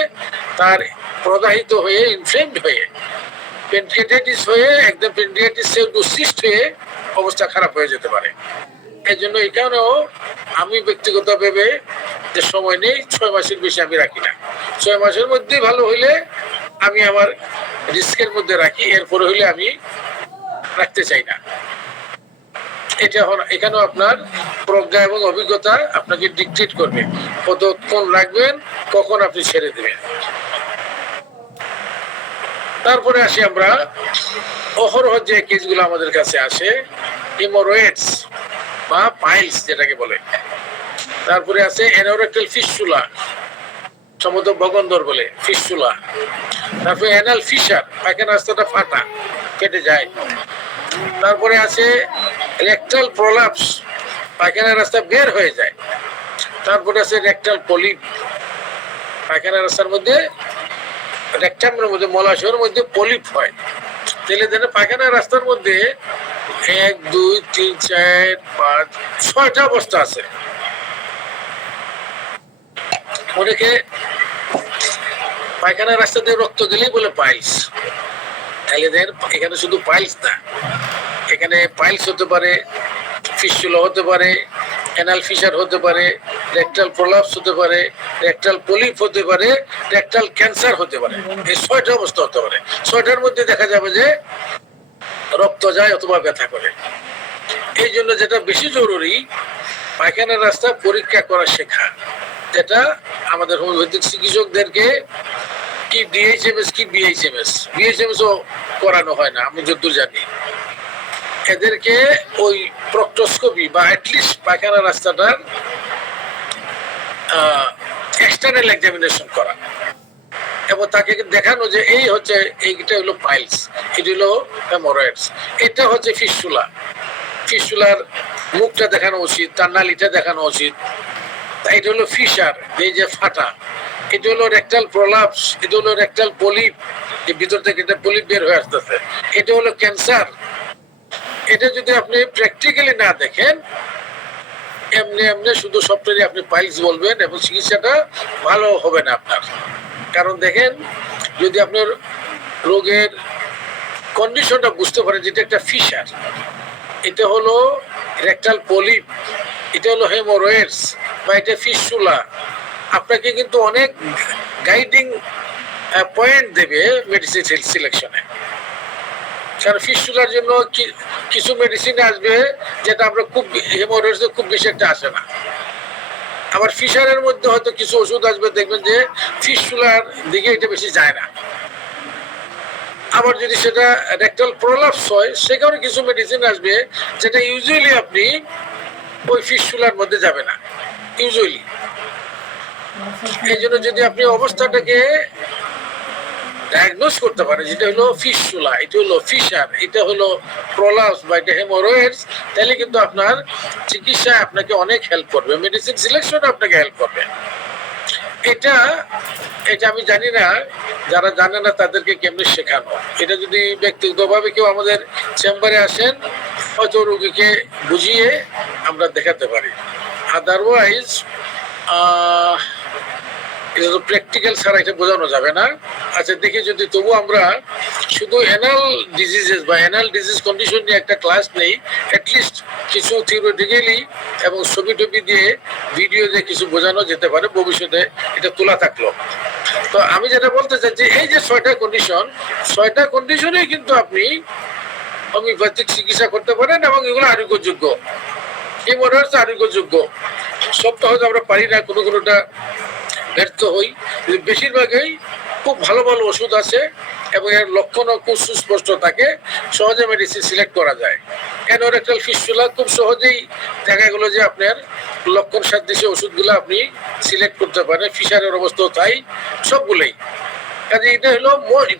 তার প্রদাহিত হয়ে ইনফ্লেমড হয়ে প্যানক্রিয়াটাইটিস হয়ে একদম প্যানক্রিয়াটিস সেউডোসিস্ট হয়ে অবস্থা খারাপ হয়ে যেতে পারে। এই জন্য এখানেও আমি ব্যক্তিগত ভেবে যে সময় নেই, 6 মাসের বেশি আমি রাখি না। 6 মাসের মধ্যেই ভালো হইলে আমি আমার রিস্কের মধ্যে রাখি, এরপরে হইলে আমি রাখতে চাই না। এটা এখানেও আপনার প্রজ্ঞা এবং অভিজ্ঞতা আপনাকে ডিকটেট করবে কতক্ষণ রাখবেন, কখন আপনি ছেড়ে দেবেন। তারপরে আসি আমরা অহরহ যে কেসগুলো আমাদের কাছে আসে, হেমোরয়েডস বা পাইলস যেটাকে বলে। তারপরে আছে অ্যানোরেক্টাল ফিস্টুলা, সম্ভবত বগন্দর বলে ফিস্টুলা। তারপরে অ্যানাল ফিশার, পায়খানা রাস্তাটা ফাটা, কেটে যায়। তারপরে আছে রেকটাল প্রলাপস, পায়খানার রাস্তা বের হয়ে যায়। তারপরে আছে রেকটাল পলিপ, পায়খানা রাস্তার মধ্যে, রেকটামের মধ্যে, মলাশয়ের মধ্যে পলিপ হয়। তাহলে দেখেন পায়খানা রাস্তার মধ্যে 1 2 3 4 5 6টা অবস্থা আছে। অনেকে পায়খানা রাস্তা দিয়ে রক্ত গেলেই বলে পাইলস। তাহলে দেখেন এখানে শুধু পাইলস না, এখানে পাইলস হতে পারে, ফিস্টুলা হতে পারে, অ্যানাল ফিশার হতে পারে, রেকটাল প্রলাপস হতে পারে, রেকটাল পলিপ হতে পারে, রেকটাল ক্যান্সার হতে পারে। এই 6টা অবস্থা হতে পারে। 6টার মধ্যে দেখা যাবে যে রক্ত যায় অথবা ব্যথা করে। এই জন্য যেটা বেশি জরুরি, পায়খানার রাস্তা পরীক্ষা করা শেখা। যেটা আমাদের হোমিওপ্যাথিক চিকিৎসকদেরকে কি ডিএইচএমএস কি বিএইচএমএস ও করানো হয় না, আমি যতদূর জানি। এদেরকে ওই প্রক্টোস্কোপি বা অ্যাটলিস্ট পায়খানা রাস্তাটার এক্সটার্নাল এক্সামিনেশন করা এবং তাকে দেখানো যে এই হচ্ছে, এইটা হলো পাইলস, এটা হলো হেমোরয়েডস, এটা হচ্ছে ফিস্টুলা। ফিস্টুলার মুখটা দেখানো উচিত, তার নালিটা দেখানো উচিত। এটা হলো ফিশার, এই যে ফাটা, এটা হলো রেকটাল প্রলাপস, এটা হলো রেকটাল পলিপ, এই ভিতর থেকে এটা পলিপ বের হয়ে আসতেছে, এটা হলো ক্যান্সার। এটা যদি আপনি প্র্যাকটিক্যালি না দেখেন, এমনি এমনি শুধু সফটওয়্যারে আপনি পাইলস বলবেন এবং চিকিৎসাটা ভালো হবে না আপনার। কারণ দেখেন, যদি আপনার রোগের কন্ডিশনটা বুঝতে পারেন, যেটা একটা ফিশার, এটা হলো রেকটাল পলিপ, এটা হলো হেমোরয়েডস বা এটা ফিস্টুলা, আপনাকে কিন্তু অনেক গাইডিং পয়েন্ট দেবে মেডিসিন সিলেকশনে। কারণ ফিস্টুলার জন্য কিছু মেডিসিন আসবে যেটা আমরা খুব, হেমোরয়েডস খুব বেশি একটা আসে না। আবার ফিশারের মধ্যে হয়তো কিছু ওষুধ আসবে, দেখবেন যে ফিস্টুলার দিকে এটা বেশি যায় না। আবার যদি সেটা রেকটাল প্রলাপস হয়, সেখানে কিছু মেডিসিন আসবে যেটা ইউজুয়ালি আপনি ওই ফিস্টুলার মধ্যে যাবে না ইউজুয়ালি। এই জন্য যদি আপনি অবস্থাটাকে ডায়াগনোস করতে পারেন, যেটা হলো ফিস্টুলা, এটা হলো ফিশার, এটা হলো প্রলাপস বা এটা হেমোরয়েডস, তাহলে কিন্তু আপনার চিকিৎসায় আপনাকে অনেক হেল্প করবে, মেডিসিন সিলেকশনে আপনাকে হেল্প করবে। এটা এটা আমি জানি না, যারা জানে না তাদেরকে কেমনে শেখানো। এটা যদি ব্যক্তিগতভাবে কেউ আমাদের চেম্বারে আসেন, হয়তো রোগীকে বুঝিয়ে আমরা দেখাতে পারি। আদারওয়াইজ এটা তো প্র্যাকটিক্যাল ছাড়া এটা বোঝানো যাবে না। আচ্ছা দেখি, যদি তবু আমরা শুধু অ্যানাল ডিজিজেস বা অ্যানাল ডিজিজ কন্ডিশন নিয়ে একটা ক্লাস নেই, অ্যাটলিস্ট কিছু থিওরিটিক্যালি এবং ছবি টবি দিয়ে, ভিডিও দিয়ে কিছু বোঝানো যেতে পারে, ভবিষ্যতে এটা তোলা থাকলো। তো আমি যেটা বলতে চাই যে এই যে 6টা কন্ডিশন, 6টা কন্ডিশনেই কিন্তু আপনি হোমিওপ্যাথিক চিকিৎসা করতে পারেন এবং এগুলো আরোগ্যযোগ্য, এই মনে হচ্ছে আরোগ্যযোগ্য। সব তো হয়তো আমরা পারি না, কোনো কোনোটা ব্যর্থ হই, বেশিরভাগই খুব ভালো ভালো ওষুধ আছে এবং এর লক্ষণও খুব সুস্পষ্ট থাকে, সহজে মেডিসিন সিলেক্ট করা যায়। অ্যানোরেক্টাল ফিস্টুলা খুব সহজেই দেখা গেলো যে আপনার লক্ষণ সাদৃশ্য ওষুধগুলো আপনি সিলেক্ট করতে পারেন, ফিশারের অবস্থাও তাই, সবগুলোই। কাজে এটা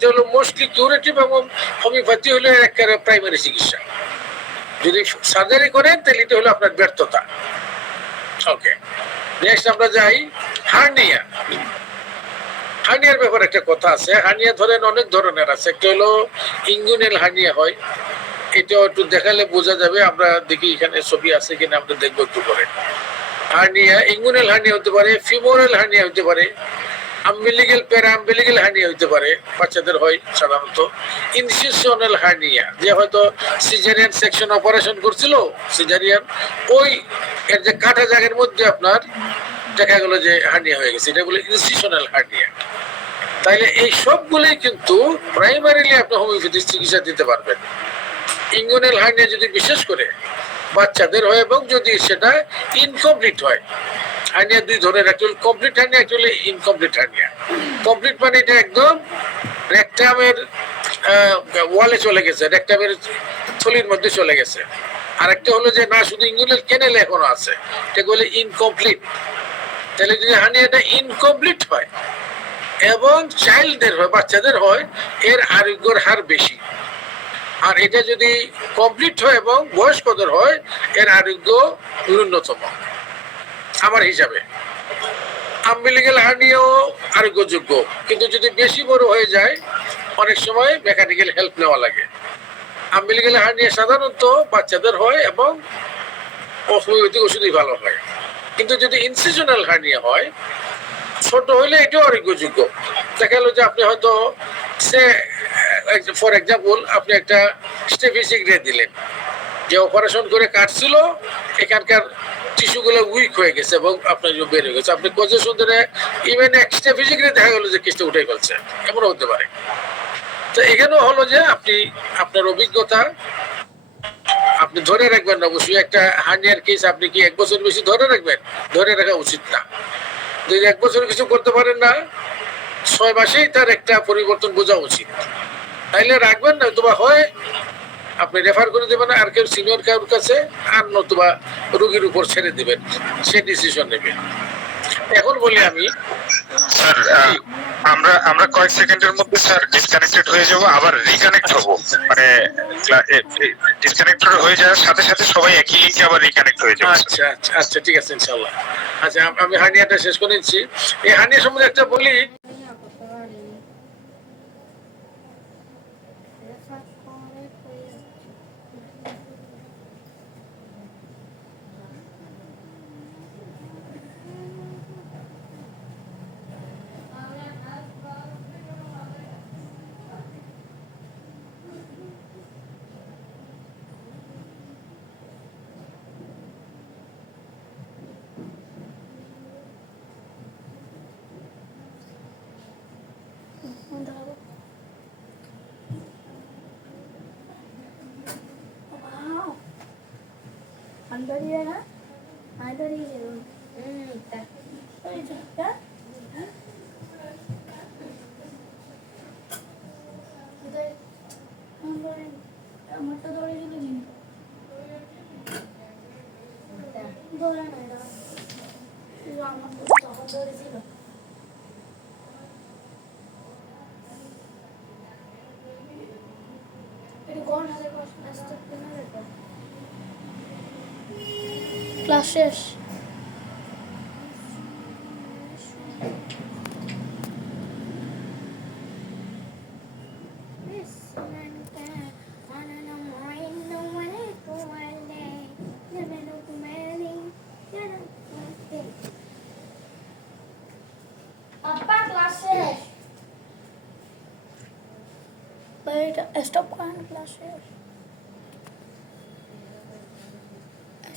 হলো মোস্টলি কিউরেটিভ এবং হোমিওপ্যাথি হলো একটা প্রাইমারি চিকিৎসা। যদি সার্জারি করেন তাহলে এটা হলো আপনার ব্যর্থতা। ওকে, নেক্সট আমরা যাই হার্নিয়া। হার্নিয়ার ব্যাপারে একটা কথা আছে। হার্নিয়া ধরেন অনেক ধরনের আছে, একটা হলো ইনগুইনাল হার্নিয়া হয়, এটা একটু দেখালে বোঝা যাবে, আমরা দেখি এখানে ছবি আছে কিনা, আমরা দেখবো একটু পরে। হার্নিয়া, ইনগুইনাল হার্নিয়া হতে পারে, ফিমোরাল হার্নিয়া হতে পারে, আম্বিলিক্যাল প্যারাআম্বিলিক্যাল হার্নিয়া হতে পারে, বাচ্চাদের হয় সাধারণত। ইনসিশনাল হার্নিয়া, যে হয়তো সিজারিয়ান সেকশন অপারেশন করছিল, সিজারিয়ান ওই এর যে কাটা জায়গার মধ্যে আপনার দেখা গেল যে হার্নিয়া হয়ে গেছে, এটা বলে ইনসিশনাল হার্নিয়া। তাইলে এই সবগুলোই কিন্তু প্রাইমারিলি আপনি হোমিওপ্যাথিক চিকিৎসা দিতে পারবেন। ইনগুইনাল হার্নিয়া যদি বিশেষ করে বাচ্চাদের হয় এবং যদি সেটা ইনকমপ্লিট হয়, হার্নিয়া দুই ধরনের, একটা হলো কমপ্লিট হার্নিয়া, একটা হলো ইনকমপ্লিট হার্নিয়া। কমপ্লিট মানে এটা একদম রেকটামের ওয়ালে চলে গেছে, রেকটামের থলির মধ্যে চলে গেছে। আর একটা হলো যে না, শুধু ইনগুইনাল ক্যানেল এখনো আছে, এটা বলে ইনকমপ্লিট। তাহলে যদি হার্নিয়াটা ইনকমপ্লিট হয় এবং চাইল্ডদের হয়, বাচ্চাদের হয়, এর আরোগ্যের হার বেশি। আর এটা যদি কমপ্লিট হয় এবং বয়স্কদের হয়, এর আরোগ্য ন্যূনতম আমার হিসাবে। আম্বিলিক্যাল হার্নিয়াও আরোগ্যযোগ্য, কিন্তু যদি বেশি বড় হয়ে যায় অনেক সময় মেকানিক্যাল হেল্প নেওয়া লাগে। আম্বিলিক্যাল হার্নিয়া সাধারণত বাচ্চাদের হয় এবং হোমিওপ্যাথিক ওষুধই ভালো হয়। কিন্তু যদি ইনসিশনাল হার্নিয়া হয়, ছোট হইলে এটাও আরোগ্যযোগ্য। দেখা গেল যে আপনি হয়তো ফর এক্সাম্পল আপনি একটা স্টেফিসিক রে দিলেন, যে অপারেশন করে কাটছিল, এখানকার টিস্যুগুলো উইক হয়ে গেছে এবং আপনার বের হয়ে গেছে, আপনি কনজেশন ধরে ইভেন স্টেফিসিক রে দেখা গেল যে কেসটা উঠে ফেলছে, এমনও হতে পারে। তো এখানেও হলো যে আপনি আপনার অভিজ্ঞতা আপনি ধরে রাখবেন না। অবশ্যই একটা হার্নিয়ার কেস আপনি কি 1 বছর বেশি ধরে রাখবেন? ধরে রাখা উচিত না। যদি 1 বছর কিছু করতে পারেন না, 6 মাসেই তার একটা পরিবর্তন বোঝা উচিত। তাইলে রাখবেন না, অথবা হয় আপনি রেফার করে দেবেন আর কেউ সিনিয়র কারোর কাছে, আর নতুবা রোগীর উপর ছেড়ে দিবেন, সে ডিসিশন নেবে। এখন বলি আমি স্যার, আমরা কয়েক সেকেন্ডের মধ্যে স্যার ডিসকানেক্টেড হয়ে যাব, আবার রিকানেক্ট হব। মানে ডিসকানেক্টেড হয়ে যাওয়ার সাথে সাথে সবাই একই লিঙ্কে আবার রিকানেক্ট হয়ে যাবে। আচ্ছা আচ্ছা আচ্ছা, ঠিক আছে ইনশাআল্লাহ। আচ্ছা আমি হার্নিয়াটা শেষ করে নিচ্ছি। এই হার্নিয়া সম্বন্ধে একটা বলি। Andariya, Andariya. আমারটা ধরে দিল নি ধরে না এটা আমার তখন ধরেছিল এটা কোন হাতে ক্লাসটা কেন দেখো ক্লাস শেষ Apa kelasnya? Baik, stop kan kelasnya.